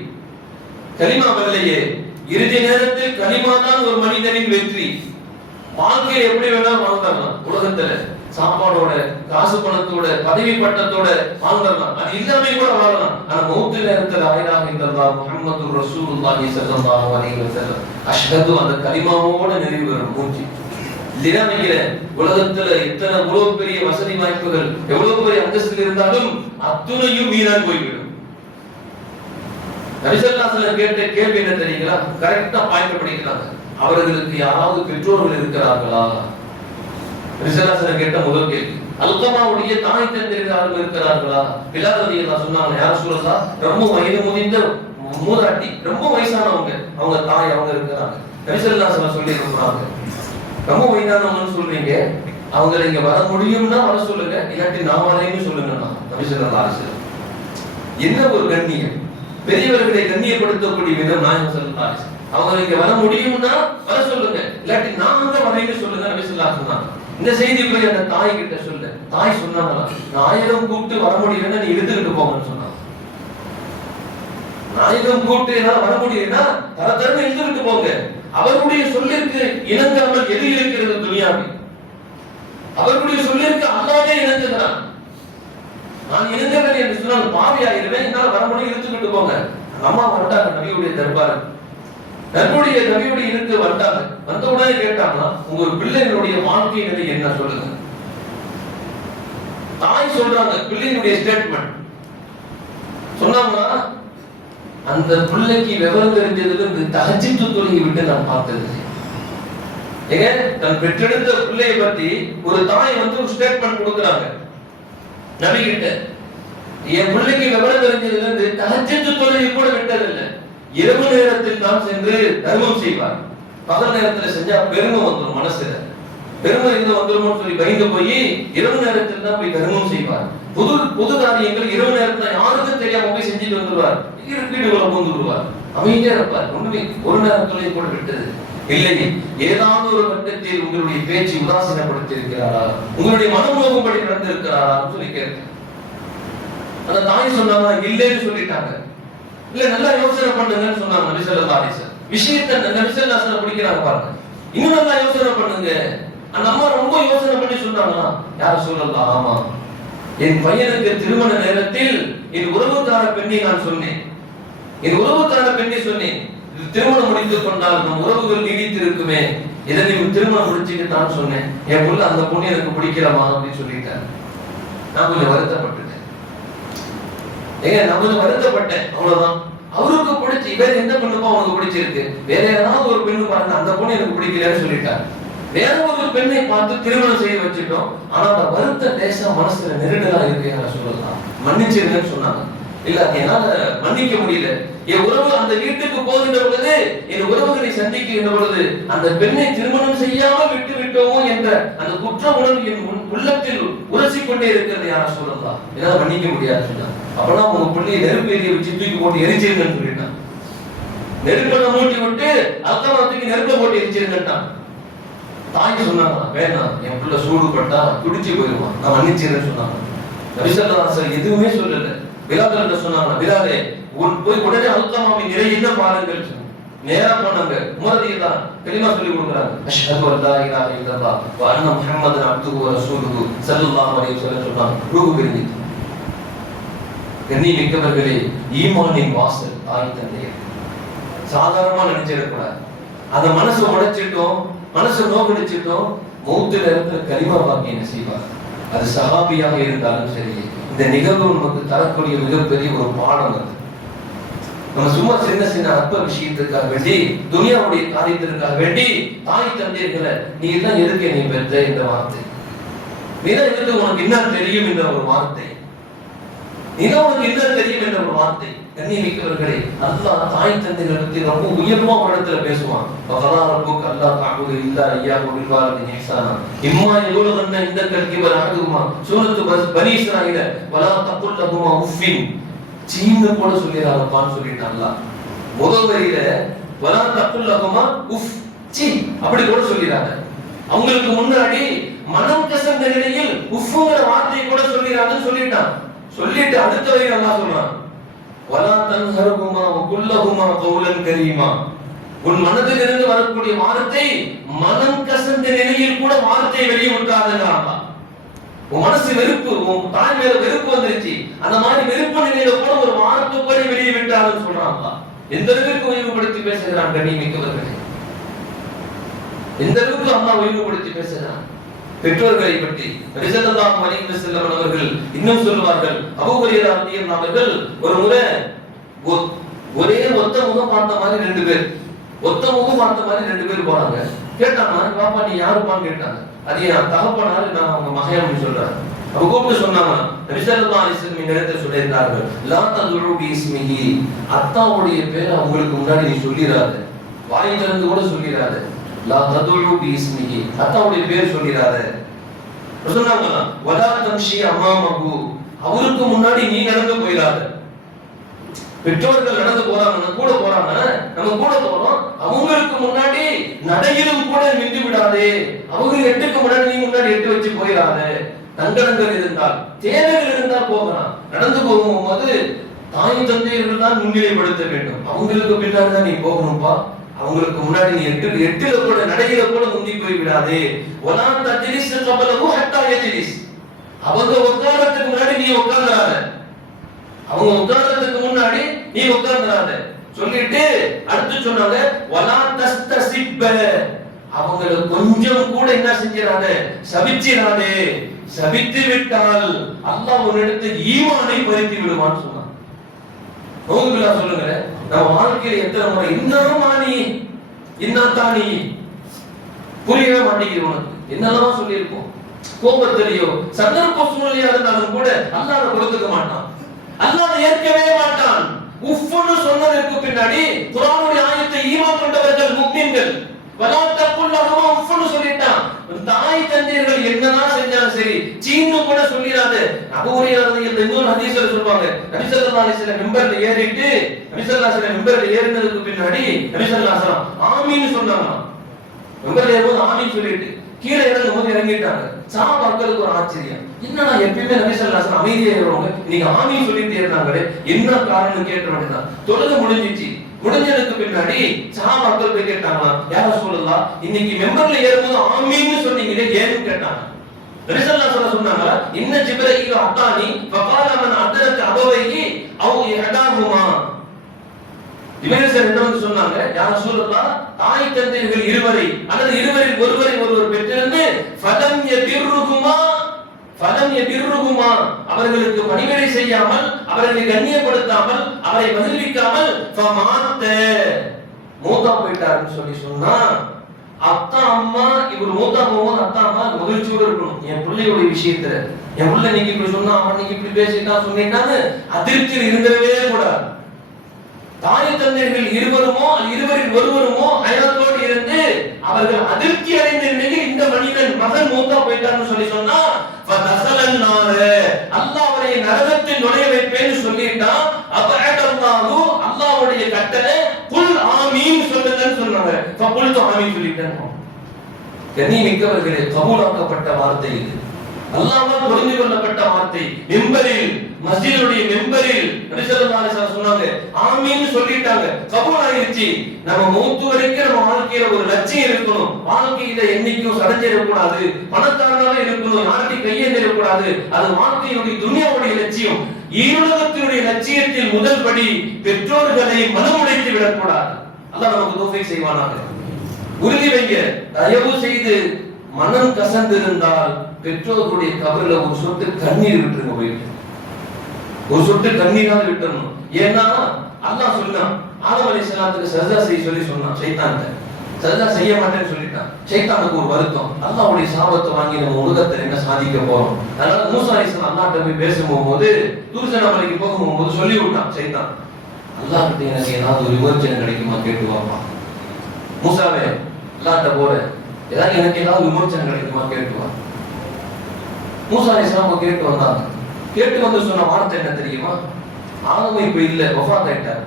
கலிமா வரலையே, இறுதி நேரத்தில் கலிமா தான் ஒரு மனிதனின் வெற்றி. வாழ்க்கையில் எப்படி வேணாலும் வாழ்ந்தாங்க, உலகத்துல சாப்பாடோட, காசு பணத்தோட, பதவி பட்டத்தோட வாழ்ந்தாங்க, அது இல்லாம கூட வாழலாம். ஆனா மௌத்து நேரத்தில் லா இலாஹ இல்லல்லாஹ் முஹம்மதுர் ரசூலுல்லாஹி ஸல்லல்லாஹு அலைஹி வஸல்லம் அஷ்ஹது அந்த கலிமாவோட நிறைவு வரும் மூச்சு. உலகத்துல எத்தனை எவ்வளவு பெரிய வசதி வாய்ப்புகள், எவ்வளவு பெரிய அந்தஸ்து இருந்தாலும் அத்துணையும் வீணாக போய்விடும். நபி ஸல்லல்லாஹு அலைஹி வஸல்லம் கேட்ட கேள்வி என்ன தெரியுங்களா? கரெக்டா பாயிண்ட் படிக்கிறாங்க. அவர்களுக்கு யாராவது பெற்றோர்கள் இருக்கிறார்களா? நபி ஸல்லல்லாஹு அலைஹி வஸல்லம் கேட்ட முதல் கேள்வி. அல்கமாவுடைய தாய் தந்தையர்கள் இருக்கிறார்களா? பிலால் ரலியல்லாஹு சொன்னாங்க, யா ரசூலல்லாஹ், ரொம்ப வயது முதிர்ந்த மூதாட்டி, ரொம்ப வயசானவங்க, அவங்க தாய் அவங்க இருக்கிறாங்க. நபி ஸல்லல்லாஹு அலைஹி வஸல்லம் சொல்லி இருக்கிறாங்க, ரொம்ப வயதானவங்கன்னு சொல்றீங்க, அவங்களை இங்க வர முடியும்னா வர சொல்லுங்க, இல்லாட்டி நான் வரேன்னு சொல்லுங்க. நபி ஸல்லல்லாஹு அலைஹி வஸல்லம் என்ன ஒரு கண்ணியம், பெரியவர்களை கண்ணியப்படுத்தக்கூடிய விதம் நாயகம் ஸல்லல்லாஹு அலைஹி வஸல்லம். அவங்க இங்க வர முடியும்னா வர சொல்லுங்க, இல்லாட்டி நான் வந்து வரேன்னு சொல்லுங்க. நபி ஸல்லல்லாஹு அலைஹி வஸல்லம் இந்த செய்தி போய் அந்த தாய் கிட்ட சொல்ல. தாய் சொன்னாங்களா, 1000 கூப்பிட்டு வர முடியலன்னா நீ எடுத்துக்கிட்டு போங்கன்னு சொன்னாங்க. 1000 கூப்பிட்டு என்னால வர முடியலன்னா தரத்தரன்னு எடுத்துக்கிட்டு போங்க. அவர்களுடைய சொல்லிற்கு இணங்காமல் எது இருக்கிறது துனியாவில்? அவர்களுடைய சொல்லிற்கு அல்லாஹ்வே இணங்குகிறான். நான் இருந்தவன் என்று சொன்னால் பாவியாயிருவேன், என்னால் வர முடியும், இழுத்துக்கிட்டு போங்க. அம்மா வந்தாங்க நபியுடைய தர்பார், நபியுடைய இருக்கு வந்தாங்க. வந்த உடனே கேட்டாங்கன்னா, உங்க பிள்ளைகளுடைய வாழ்க்கை நிலை என்ன சொல்லுங்க. தாய் சொல்றாங்க பிள்ளையினுடைய ஸ்டேட்மெண்ட் சொன்னாங்கன்னா, அந்த பிள்ளைக்கு விவரம் தெரிஞ்சதுல இந்த தஹஜ்ஜுத் தொழுகை விட்டு நான் பார்த்தது. ஏங்க, தன் பெற்றெடுத்த பிள்ளையை பத்தி ஒரு தாய் வந்து ஒரு ஸ்டேட்மெண்ட் கொடுக்குறாங்க நபி கிட்ட. என் பிள்ளைக்கு விவரம் தெரிஞ்சதுல இருந்து தஹஜ்ஜுத் தொழுகை கூட விட்டதில்லை. இரவு நேரத்தில் தான் சென்று தர்மம் செய்வார். பகல் நேரத்துல செஞ்சா பெருமை வந்துடும், மனசுல பெருமை இருந்து வந்துருமோன்னு சொல்லி பயந்து போய் இரவு நேரத்தில் தான் போய் தர்மம் செய்வார். புது காரியங்கள் இரவு நேரத்துல யாருக்கும் தெரியாம போய் செஞ்சுட்டு வந்துருவார். வீடுகளை பூந்து விடுவார், அமைதியா இருப்பார். ஒண்ணுமே ஒரு நேரத்திலே கூட விட்டது இல்லை. ஏதாவது ஒரு கட்டத்தில் உங்களுடைய பேச்சு உதாசீனப்படுத்தி இருக்கிறாரா, உங்களுடைய மனமுகம்படி நடந்திருக்கிறாரா சொல்லி கேட்க. அந்த தாய் சொன்னாங்க இல்லைன்னு சொல்லிட்டாங்க. இல்ல நல்லா யோசனை பண்ணுங்கன்னு சொன்னாங்க நபி ஸல்லல்லாஹு அலைஹி வஸல்லம். விஷயத்தை நபி ஸல்லல்லாஹு அலைஹி வஸல்லம் பிடிக்கிறாங்க பாருங்க. இன்னும் நல்லா யோசனை பண்ணுங்க. அந்த அம்மா ரொம்ப யோசனை பண்ணி சொன்னாங்களா, யார சொல்லலாம், ஆமா என் பையனுக்கு திருமண நேரத்தில் என் உறவுக்கார பெண்ணை நான் சொன்னேன், என் உறவுக்கார பெண்ணை சொன்னேன், திருமணம் முடித்துக் கொண்டால் நம் உறவுகள் நீடித்து இருக்குமே, இதை நீ திருமணம் முடிச்சுட்டு நான் சொன்னேன். என் புள்ள அந்த பொண்ணு எனக்கு பிடிக்கலாமா அப்படின்னு சொல்லிட்டாரு. நான் கொஞ்சம் வருத்தப்பட்டுட்டேன். ஏங்க, நான் கொஞ்சம் வருத்தப்பட்டேன், அவ்வளவுதான். அவருக்கு பிடிச்சி வேற எந்த பெண்ணுக்கும் அவனுக்கு பிடிச்சிருக்கு, வேற ஏதாவது ஒரு பெண்ணு பாருங்க அந்த பொண்ணு எனக்கு பிடிக்கலன்னு சொல்லிட்டாரு. வேற ஒரு பெண்ணை பார்த்து திருமணம் செய்ய வச்சுட்டோம். ஆனா அந்த வருத்த தேசம் மனசுல நெருடலா இருக்கு சொல்லலாம். மன்னிச்சிருங்கன்னு சொன்னாங்க. இல்ல என்னால மன்னிக்க முடியல. என் உறவு அந்த வீட்டுக்கு போகின்ற பொழுது, என் உறவுகளை சந்திக்கின்ற பொழுது அந்த பெண்ணை திருமணம் செய்யாமல் விட்டு விட்டோமோ என்ற அந்த குற்ற உணர்வு என் உள்ளத்தில் உரசிக்கொண்டே இருக்கிறது. யார சொல்லலாம், என்னால மன்னிக்க முடியாது சொன்னாங்க. அப்பதான் உங்க பிள்ளையை நெருப்பு எரிய வச்சு தூக்கி போட்டு எரிச்சிருங்கன்னு சொல்லிட்டான். நெருப்பை மூட்டி விட்டு அத்தனை நெருப்பை போட்டு எரிச்சிருங்கட்டான். தாய் சொன்னாங்க வேணாம், என் பிள்ளை சூடு பட்டா துடிச்சு போயிருவான், நான் மன்னிச்சிருன்னு சொன்னாங்க. நபி ஸல்லல்லாஹு அலைஹி வஸல்லம் எதுவுமே சொல்லல. பிலால் சொன்னாங்க, பிலாலே போய் உடனே அல்கமாவின் நிலை என்ன பாருங்கள். நேரா போனாங்க. உமரதியதான் கலிமா சொல்லி கொடுக்குறாங்க, அஷ்ஹது அல்லா இலாஹா இல்லல்லாஹ் வ அன்ன முஹம்மதன் அப்துஹு வ ரசூலுஹு ஸல்லல்லாஹு அலைஹி வஸல்லம் சொன்னாங்க. ரூஹு பிரிஞ்சிட்டு. கண்ணியமிக்கவர்களே, ஈமானின் வாசல் தாய் தந்தையர். சாதாரணமா நினைச்சிடக்கூடாது. அந்த மனசை உடைச்சிட்டோம், மனசை நோக்கடிச்சிட்டோம், மௌத்துல இருக்கிற கலிமா பாக்கி என்ன செய்வார். அது சஹாபியாக இருந்தாலும் சரி, இந்த நிகழ்வு நமக்கு தரக்கூடிய மிகப்பெரிய ஒரு பாடம். அது நம்ம சும்மா சின்ன சின்ன அற்ப விஷயத்துக்காக வேண்டி, துனியாவுடைய காரியத்திற்காக வேண்டி தாய் தந்தையர்களை நீ எல்லாம் எதுக்கு நீ பெற்ற என்ற வார்த்தை, நீதான் எதுக்கு உனக்கு என்ன தெரியும் என்ற ஒரு வார்த்தை, நீதான் உனக்கு என்ன தெரியும் என்ற ஒரு வார்த்தை. கண்ணியமிக்கவர்களே, அல்லாஹ் தாய் தந்தைகளை பத்தி ரொம்ப உயர்வா ஒரு இடத்துல பேசுவான். வகலா ரப்புக அல்லா தஅபுது இல்லா இய்யாஹு பில் வாலிதைனி இஹ்சானா இம்மா யகுலுகன்ன இந்தக்கல் கிபர் அஹதுஹுமா சூரத்து பனி இஸ்ராயீல வலா தகுல் லஹுமா உஃபின் சீன்னு கூட சொல்லிராதப்பான்னு சொல்லிட்டான் அல்லாஹ். முதல் வரியில வலா தகுல் லஹுமா உஃப் சீ அப்படி கூட சொல்லிராத. அவங்களுக்கு முன்னாடி மனம் கசந்த நிலையில் உஃப்ங்கிற வார்த்தையை கூட சொல்லிராதன்னு சொல்லிட்டான். சொல்லிட்டு அடுத்த வரியில அல்லாஹ் சொல்றான், வலா தன்ஹருஹுமா வ குல்லஹுமா கௌலன் கரீமா. உன் மனதிலிருந்து வரக்கூடிய வார்த்தை மனம் கசந்த நிலையில் கூட வார்த்தையை வெளியே விட்டாதேங்கறாங்க. உன் மனசு வெறுப்பு, உன் தாய் மேல வெறுப்பு வந்துருச்சு, அந்த மாதிரி வெறுப்பு நிலையில கூட ஒரு வார்த்தை கூட வெளியே விட்டாதுன்னு சொல்றாங்க. எந்த அளவுக்கு உயர்வுபடுத்தி பேசுகிறான் கண்ணியமிக்கவர்களே, எந்த அளவுக்கு அல்லாஹ் உயர்வுபடுத்தி பேசுகிறான். பெற்றோர்களை பற்றி நபி ஸல்லல்லாஹு அலைஹி வஸல்லம் அவர்கள் இன்னும் சொல்வார்கள். அபூ ஹுரைரா ரலியல்லாஹு அவர்கள் ஒரு முறை ஒரே ஒத்த முகம் பார்த்த மாதிரி ரெண்டு பேர், ஒத்த முகம் பார்த்த மாதிரி ரெண்டு பேர் போறாங்க. கேட்டாங்க, பாப்பா நீ யாருப்பான்னு கேட்டாங்க. அது என் தகப்பனாரு, நான் அவங்க மகன் சொல்றாங்க. அப்ப கூப்பிட்டு சொன்னாங்க, நபி ஸல்லல்லாஹு அலைஹி வஸல்லம் இந்த இடத்துல சொல்லியிருந்தார்கள், லா ததுஉ பிஸ்மிஹி, அத்தாவுடைய பேரை அவங்களுக்கு முன்னாடி நீ சொல்லிராத, வாய் திறந்து கூட சொல்லிராத. லா ததுஉ பிஸ்மிஹி, அத்தாவுடைய பேர் சொல்லிராத. சொன்னாங்க, வலா தம்ஷி அமாமஹு, அவருக்கு முன்னாடி நீ நடந்து போயிராத. பெற்றோர்கள் நடந்து போறாங்க, கூட போறாங்க, நம்ம கூட போறோம், அவங்களுக்கு முன்னாடி நடையிலும் கூட நின்று விடாதே. அவங்க எட்டுக்கு முன்னாடி நீ முன்னாடி எட்டு வச்சு போயிடாதே. தங்கடங்கள் இருந்தால், தேவைகள் இருந்தால் போகலாம். நடந்து போகும்போது தாய் தந்தையர்கள் தான் முன்னிலைப்படுத்த வேண்டும். அவங்களுக்கு பின்னாடி தான் நீ போகணும்பா. அவங்களுக்கு முன்னாடி நீ எட்டுல கூட நடையில கூட முந்தி போய் விடாதே. ஒலா தஜ்லிஸ் கபலஹு ஹத்தா யஜ்லிஸ், அவங்க உட்கார்றதுக்கு முன்னாடி நீ உட்கார்ந்துடாத, அவங்க உட்கார்றதுக்கு முன்னாடி நீ உட்கார்ந்துடாத சொல்லிட்டு அடுத்து சொன்னாங்க வலா தஸ்தசிப்ப, அவங்கள கொஞ்சம் கூட என்ன செஞ்சிராத, சபிச்சிராதே. சபித்து விட்டால் அல்லாஹ் உன்னிடத்து ஈமானை பறித்து விடுவான்னு சொன்னான். நோங்குகளா சொல்லுங்க, நம்ம வாழ்க்கையில எத்தனை முறை இன்னமானி இன்னத்தானி புரியவே மாட்டேங்குது. உனக்கு என்னெல்லாம் சொல்லியிருக்கோம், கோபத்திலேயோ சந்தர்ப்ப சூழ்நிலையா இருந்தாலும் கூட அல்லாஹ் பொறுத்துக்க மாட்டான், அல்லாஹ் ஏற்கவே மாட்டான். உஃப்னு சொன்னதற்கு பின்னாடி குர்ஆனுடைய ஆயத்தை ஈமான் கொண்டவர்கள் முஃமின்கள் வலா தக்குல்லஹுமா உஃப்னு சொல்லிட்டான். தாய் தந்தையர்கள் என்னதான் செஞ்சாலும் சரி சீன்னு கூட சொல்லிராத. அபூ ஹுரைரா இன்னொரு ஹதீஸ்ல சொல்வாங்க, நபி ஸல்லல்லாஹு அலைஹி வஸல்லம் மிம்பர்ல ஏறிட்டு நபி ஸல்லல்லாஹு அலைஹி வஸல்லம் மிம்பர்ல ஏறினதுக்கு பின்னாடி நபி ஸல்லல்லாஹு அலைஹி வஸல்லம் ஆமீன் சொன்னாங்க. மிம்பர்ல ஏறும்போது ஆமீன் சொல்லிட்டு கீழே இறங்கும்போது இறங்கிட்டாங்க. சஹாபாக்களுக்கு ஒரு ஆச்சரியம், என்னடா எப்பயுமே நபி ஸல்லல்லாஹு அலைஹி வஸல்லம் அமைதியா ஏறுவாங்க, இன்னைக்கு ஆமீன் சொல்லிட்டு ஏறினாங்களே, என்ன காரணம் கேட்டவங்க. தொழுகை முடிஞ்சிச்சு, முடிஞ்சதுக்கு பின்னாடி சஹாபாக்கள் போய் கேட்டாங்க, யா ரசூலுல்லாஹ் இன்னைக்கு மெம்பர்ல ஏறும்போது ஆமீன்னு சொன்னீங்களே ஏன்னு கேட்டாங்க. நபி ஸல்லல்லாஹு அலைஹி வஸல்லம் சொன்னாங்க, இன்ன ஜிப்ரீல் அத்தானி ஃபகால மன் அத்ரக அபவைஹி அவ் இஹதாஹுமா. இப்ராஹிம் என்ன வந்து சொன்னாங்க, யா ரசூலுல்லாஹ் தாய் தந்தையர்கள் இருவரை அல்லது இருவரில் ஒருவரை ஒருவர் பெற்றிருந்து ஃபலம் யபிர்ருஹுமா அவர்களுக்கு பணிவிடை செய்யாமல், அவர்களை கண்ணியப்படுத்தாமல், அவரை மகிழ்விக்காமல் ஃபமாத்த மூத்தா போயிட்டாருன்னு சொல்லி சொன்னா, அத்தா அம்மா இவர் மூத்தா போகும்போது அத்தா அம்மா மகிழ்ச்சியோட இருக்கணும். என் பிள்ளையோட விஷயத்துல என் பிள்ளை நீங்க இப்படி சொன்னா, அவன் நீங்க இப்படி பேசிட்டா சொன்னீங்கன்னு அதிர்ச்சியில் இருந்தவே கூடாது. தாய் தந்தையர்கள் இருவருமோ இருவரில் ஒருவருமோ ஹயாத்தோடு இருந்து அவர்கள் அதிர்ச்சி அடைந்த நிலையில் இந்த மனிதன் மகன் மூத்தா போயிட்டான்னு சொல்லி சொன்னா அல்லாஹ் அவரை நரகத்தில் நுழைய வைப்பேன்னு சொல்லிட்டான். அபஅதல்லாஹு அல்லாஹ்வுடைய கட்டளை குல் ஆமீன் சொல்லுங்கன்னு சொன்னாங்க. ஃபகுல்து ஆமீன் சொல்லிட்டேன். கண்ணியமிக்கவர்களே, கபூலாக்கப்பட்ட வார்த்தை இது, அல்லாஹ்வால் புரிந்து கொள்ளப்பட்ட வார்த்தை. மெம்பரில் மஸ்ஜிதுடைய மெம்பரில் நபி ஸல்லல்லாஹு அலைஹி வஸல்லம் சொன்னாங்க, ஆமீன் சொல்லிட்டாங்க, கபூல் ஆயிருச்சு. நம்ம மௌத் வரைக்கும் நம்ம வாழ்க்கையில ஒரு லட்சியம் இருக்கணும். வாழ்க்கையில என்னைக்கும் சடஞ்சிட கூடாது, பணத்தாரனாவே இருக்கணும், யார்கிட்ட கையேந்திர கூடாது. அது வாழ்க்கையுடைய துனியாவுடைய லட்சியம். ஈருலகத்தினுடைய லட்சியத்தில் முதல் படி பெற்றோர்களை மனமுடைத்து விடக்கூடாது. அல்லாஹ் நமக்கு தௌஃபீக் செய்வானாக. உறுதி வைங்க, தயவு செய்து மனம் கசந்திருந்தால் பெற்றோர்களுடைய கபர்ல ஒரு சொட்டு கண்ணீர் விட்டுருங்க, போயிட்டு ஒரு சொட்டு கண்ணீராவது விட்டுறணும். ஏன்னா அல்லாஹ் சொன்னான், ஆதம் அலைஹிஸ்ஸலாத்துக்கு சஜ்தா செய்ய சொல்லி சொன்னான், ஷைத்தான்கிட்ட சஜ்தா செய்ய மாட்டேன்னு சொல்லிட்டான். ஷைத்தானுக்கு ஒரு வருத்தம், அல்லாஹ்வுடைய சாபத்தை வாங்கி நம்ம உலகத்துல என்ன சாதிக்க போறோம். அதனால மூசா அலைஹிஸ்ஸலாம் அல்லாஹ்ட்ட போய் பேசும்போது தூர்சனா மலைக்கு போகும்போது சொல்லி விட்டான் ஷைத்தான், அல்லாஹ் கிட்ட எனக்கு ஏதாவது ஒரு விமோச்சனம் கிடைக்குமா கேட்டு வாப்பா. மூசாவே அல்லாஹ்ட்ட போற ஏதாவது எனக்கு ஏதாவது விமோச்சனம் கிடைக்குமா கேட்டு வா. மூசா அலைஹிஸ்ஸலாம் கேட்டு வந்தாங்க. கேட்டு வந்து சொன்ன வார்த்தை என்ன தெரியுமா, ஆதம் இப்ப இல்ல, வஃபாத் ஆயிட்டார்,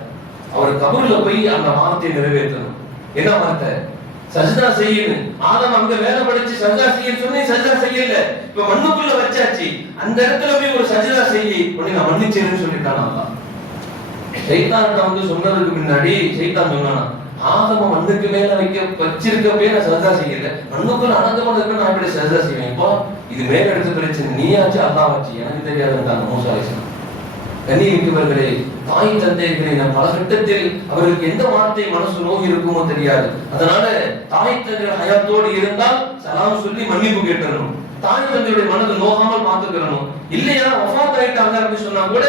அவர் கபர்ல போய் அந்த வார்த்தையை நிறைவேற்றணும். என்ன வார்த்தை? சஜ்தா செய்யணும். ஆதம் அங்க வேலை படிச்சு சஜ்தா செய்யன்னு சொன்னே சஜ்தா செய்யல, இப்ப மண்ணுக்குள்ள வச்சாச்சு, அந்த இடத்துல போய் ஒரு சஜ்தா செய்யி உடனே நான் மன்னிச்சேன்னு சொல்லிட்டான். அல்லாஹ் ஷைத்தான்கிட்ட வந்து சொன்னதுக்கு முன்னாடி ஷைத்தான் சொன்னானா, ஆதம மண்ணுக்கு மேல வச்சிருக்கப்பே நான் சஜ்தா செய்யல, மண்ணுக்குள்ள அடங்கமா இருக்கு, நான் எப்படி சஜ்தா செய்வேன்? இப்போ இது மேல எடுத்து பிரச்சனை, நீயாச்சு அல்லாஹ் வச்சு எனக்கு தெரியாதுன்றாங்க மூசா அலைஹிஸ்ஸலாம். கண்ணியமிக்கவர்களே, தாய் தந்தையர்களை நம் பல கட்டத்தில் அவர்களுக்கு எந்த வார்த்தை மனசு நோகி இருக்குமோ தெரியாது. அதனால தாய் தந்தையர் ஹயாத்தோடு இருந்தால் சலாம் சொல்லி மன்னிப்பு கேட்கணும், தாய் தந்தையுடைய மனது நோகாமல் பார்த்துக்கணும். இல்லையா வஃபாத் ஆயிட்டாங்க அப்படின்னு சொன்னா கூட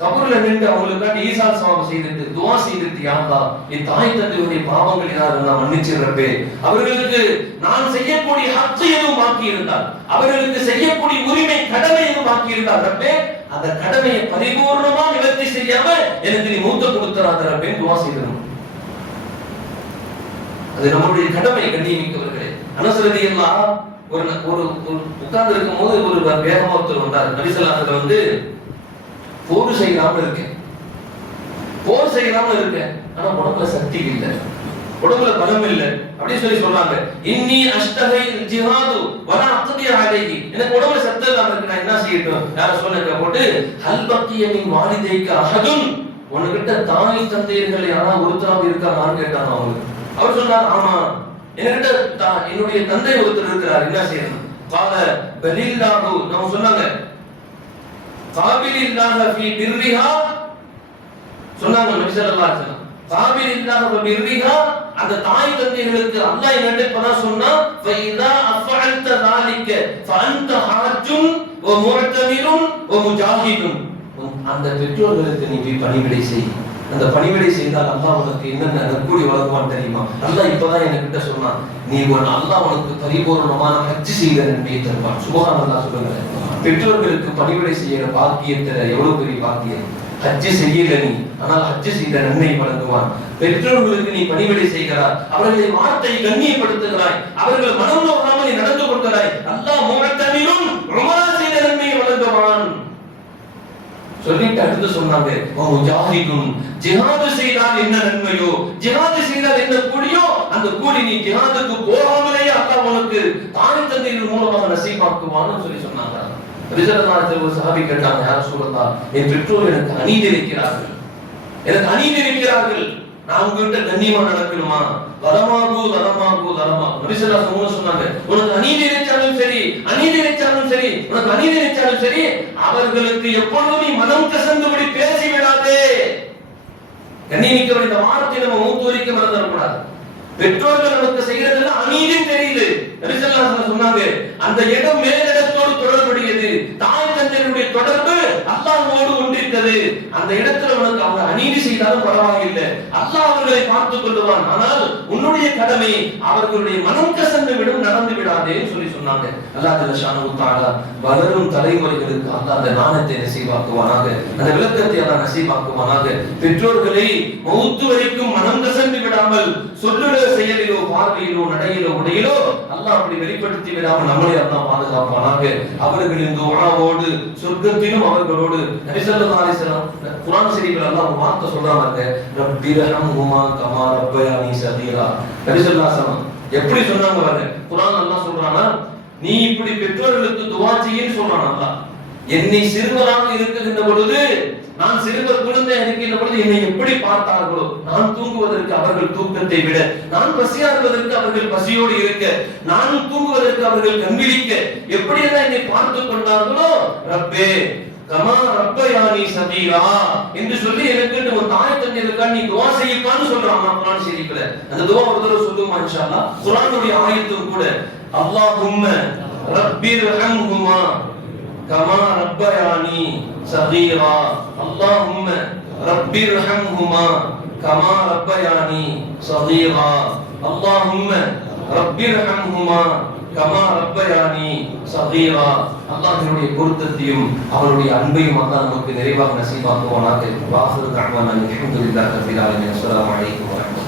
கபர்ல நின்று அவங்களுக்காண்டி ஈசா சவாபம் செய்துட்டு துஆ செய்துட்டு, யா அல்லாஹ் என் தாய் தந்தையுடைய பாவங்கள் ஏதாவது நான் மன்னிச்சிடுறப்பே, அவர்களுக்கு நான் செய்யக்கூடிய ஹக்கு எதுவும் பாக்கி இருந்தால், அவர்களுக்கு செய்யக்கூடிய உரிமை கடமை எதுவும் பாக்கி இருந்தால் ரப்பே, அந்த கடமையை பரிபூர்ணமா நிவர்த்தி செய்யாம எனக்கு நீ மூத்த கொடுத்துறாத ரப்பேன்னு துஆ செய்யணும். அது நம்மளுடைய கடமை. கண்ணியமிக்கவர்களே, அனஸ் ரலியல்லாஹு ஒரு உட்கார்ந்து இருக்கும் போது ஒரு வேகமா ஒருத்தர் வந்தார். நபி ஸல்லல்லாஹு அலைஹி வஸல்லம் வந்து போர் செய்யலாம்னு இருக்கேன், போர் செய்யலாம்னு இருக்கேன், ஆனா உடம்புல சக்தி இல்ல, உடம்புல பலம் இல்ல அப்படின்னு சொல்லி சொல்றாங்க. இன்னி அஷ்தஹை ஜிஹாது வலா அக்தி அலைஹி, எனக்கு உடம்புல சக்தி இல்லாம இருக்கு, நான் என்ன செய்யட்டும்? யார சொல்லுங்க போட்டு ஹல் பக்கிய மின் வாலிதைக அஹதுன், உன்கிட்ட தாய் தந்தையர்கள் யாராவது ஒருத்தராவது இருக்காங்கன்னு கேட்டாங்க அவங்க. அவர் சொன்னார், ஆமா என்கிட்ட என்னுடைய தந்தை ஒருத்தர் இருக்கிறார், என்ன செய்யணும்? قال بل الله நம்ம சொன்னாங்க காபிலில்லாஹ ஃபீ பிர்ரிஹா சொன்னாங்க நபி ஸல்லல்லாஹு அலைஹி வஸல்லம் காபிலில்லாஹ ஃபீ பிர்ரிஹா அந்த தாய் தந்தைகளுக்கு அல்லாஹ் என்னன்னு சொன்னா ஃபைதா அஃஅல்த ذلك فانت حاج ومعتمر ومجاهد அந்த பெற்றோர்களுக்கு நீ போய் பணிவிடை செய். அந்த பணிவிடை செய்தால் அல்லாஹ் உனக்கு என்னென்ன நற்கூலி வழங்குவான் தெரியுமா? அல்லாஹ் இப்பதான் என்கிட்ட சொன்னான், நீ அல்லாஹ் உனக்கு பரிபூர்ணமான ஹஜ் செய்த நன்மையை தருவான். சுபஹானல்லாஹ் சொல்லுங்க. பெற்றோர்களுக்கு பணிவிடை செய்யற பாக்கியத்துல எவ்வளவு பெரிய பாக்கியம். ஹஜ் செய்யல நீ, ஆனால் ஹஜ் செய்த நன்மை வழங்குவான். பெற்றோர்களுக்கு நீ பணிவிடை செய்கிறாய், அவர்களை வார்த்தை கண்ணியப்படுத்துகிறாய், அவர்கள் மனம் நோக்காமல் நீ நடந்து கொள்கிறாய், அல்லாஹ் முஅத்தமிரும் உமரா செய்த நன்மையை வழங்குவான். சொல்லிட்டு அடுத்து சொன்னாங்க ஜிஹாது செய்தால் என்ன நன்மையோ, ஜிஹாது செய்தால் என்ன கூலியோ, அந்த கூலி நீ ஜிஹாதுக்கு போகாமலேயே அல்லாஹ் உனக்கு தாய் தந்தையின் மூலமாக நசீபாக்குவான்னு சொல்லி சொன்னாங்க. ரிஜலனாத்தில் ஒரு சஹாபி கேட்டாங்க, யார் ரசூலல்லாஹ், என் பெற்றோர் எனக்கு அநீதி இழைக்கிறார்கள், எனக்கு அநீதி இழைக்கிறார்கள், நான் உங்ககிட்ட கண்ணியமா நடக்கணுமா? வரமாகு வரமாகு வரமாகு. நபி ஸல்லல்லாஹு அலைஹி வஸல்லம் சொன்னாங்க, உனக்கு அநீதி இழைச்சாலும் சரி, அநீதி இழைச்சாலும் சரி, உனக்கு அநீதி இழைச்சாலும் சரி, அவர்களுக்கு எப்பொழுதும் நீ மனம் கசந்தபடி பேசி விடாதே. கண்ணியமிக்கவர், இந்த வார்த்தையை நம்ம மூத்து வரைக்கும் மறந்துடக்கூடாது. பெற்றோர்கள் நமக்கு செய்யறதெல்லாம் அநீதி தெரியுது. நபி ஸல்லல்லாஹு அலைஹி வஸல்லம் சொன்னாங்க, அந்த இடம் மேலிடத்தோடு தொடர்புடையது, தாய் தந்தையருடைய தொடர்பு அல்லாஹ்வோடு ஒன்றிருக்கிறது. அந்த இடத்துல உனக்கு அவங்க அநீதி செய்தாலும் பரவாயில்லை, அல்லாஹ் அவர்களை பார்த்துக் கொள்வான். ஆனால் உன்னுடைய கடமை அவர்களுடைய மனம் கசந்து விடும், நடந்து விடாதேன்னு சொல்லி சொன்னாங்க. அல்லாஹ் ஜல்லஷானஹு தஆலா வளரும் தலைமுறைகளுக்கு அல்லாஹ் அந்த ஞானத்தை நசீபாக்குவானாக, அந்த விளக்கத்தை அல்லாஹ் நசீபாக்குவானாக. பெற்றோர்களை மௌத்து வரைக்கும் மனம் கசந்து விடாமல் சொல்லுல செயலிலோ பார்வையிலோ நடையிலோ உடையிலோ அல்லாஹ் அப்படி வெளிப்படுத்தி விடாமல் நம்மளை அல்லாஹ் பாதுகாப்பானாக. அவர்களின் துஆவோடு சொர்க்கத்திலும் அவர்களோடு நபி ஸல்லல்லாஹு அலைஹி வஸல்லம் குர்ஆன் ஷரீஃபில் அல்லாஹ் ஒரு வார்த்தை சொல்றாங்க, ரப்பிர்ஹம்ஹுமா கமா ரப்பயானி ஸகீரா. நபி ஸல்லல்லாஹு அலைஹி வஸல்லம் எப்படி சொன்னாங்க பாருங்க. குர்ஆன் அல்லாஹ் சொல்றானா, நீ இப்படி பெற்றோர்களுக்கு துஆ செய்யின்னு சொல்றான் அல்லாஹ். என்னை சிறுவராக இருக்குகின்ற பொழுது, நான் சிறுவர் குழந்தை இருக்கின்ற பொழுது என்னை எப்படி பார்த்தார்களோ, நான் தூங்குவதற்கு அவர்கள் தூக்கத்தை விட, நான் பசியாறுவதற்கு அவர்கள் பசியோடு இருக்க, நான் தூங்குவதற்கு அவர்கள் கண்விழிக்க எப்படியெல்லாம் என்னை பார்த்துக் கொண்டார்களோ, ரப்பே கமா ரப்பயானி ஸகீரா என்று சொல்லி எனக்கு ஒரு தாய் தந்தையருக்கு நீ துஆ செய்யப்பான்னு சொல்றாங்க குர்ஆன் ஷரீஃப்ல. அந்த துஆ ஒரு தடவை சொல்லுமா இன்ஷாஅல்லாஹ். குர்ஆனுடைய ஆயத்தும் கூட அல்லாஹும்ம ரப்பிர்ஹம்ஹுமா கமா ரப்பயானி ஸகீரா, அல்லாஹும்ம ரப்பிர்ஹம்ஹுமா கமா ரப்பயானி ஸகீரா, அல்லாஹும்ம ரப்பிர்ஹம்ஹுமா கமா ரப்பயானி ஸகீரா. அல்லாஹ்வுடைய பொருத்தத்தையும் அவருடைய அன்பையும் அல்லாஹ் நமக்கு நிறைவாக நசீபாக்குவானாக. வாஹிரு தஅவானா அல்ஹம்துலில்லாஹி ரப்பில் ஆலமீன். அஸ்ஸலாமு அலைக்கும்.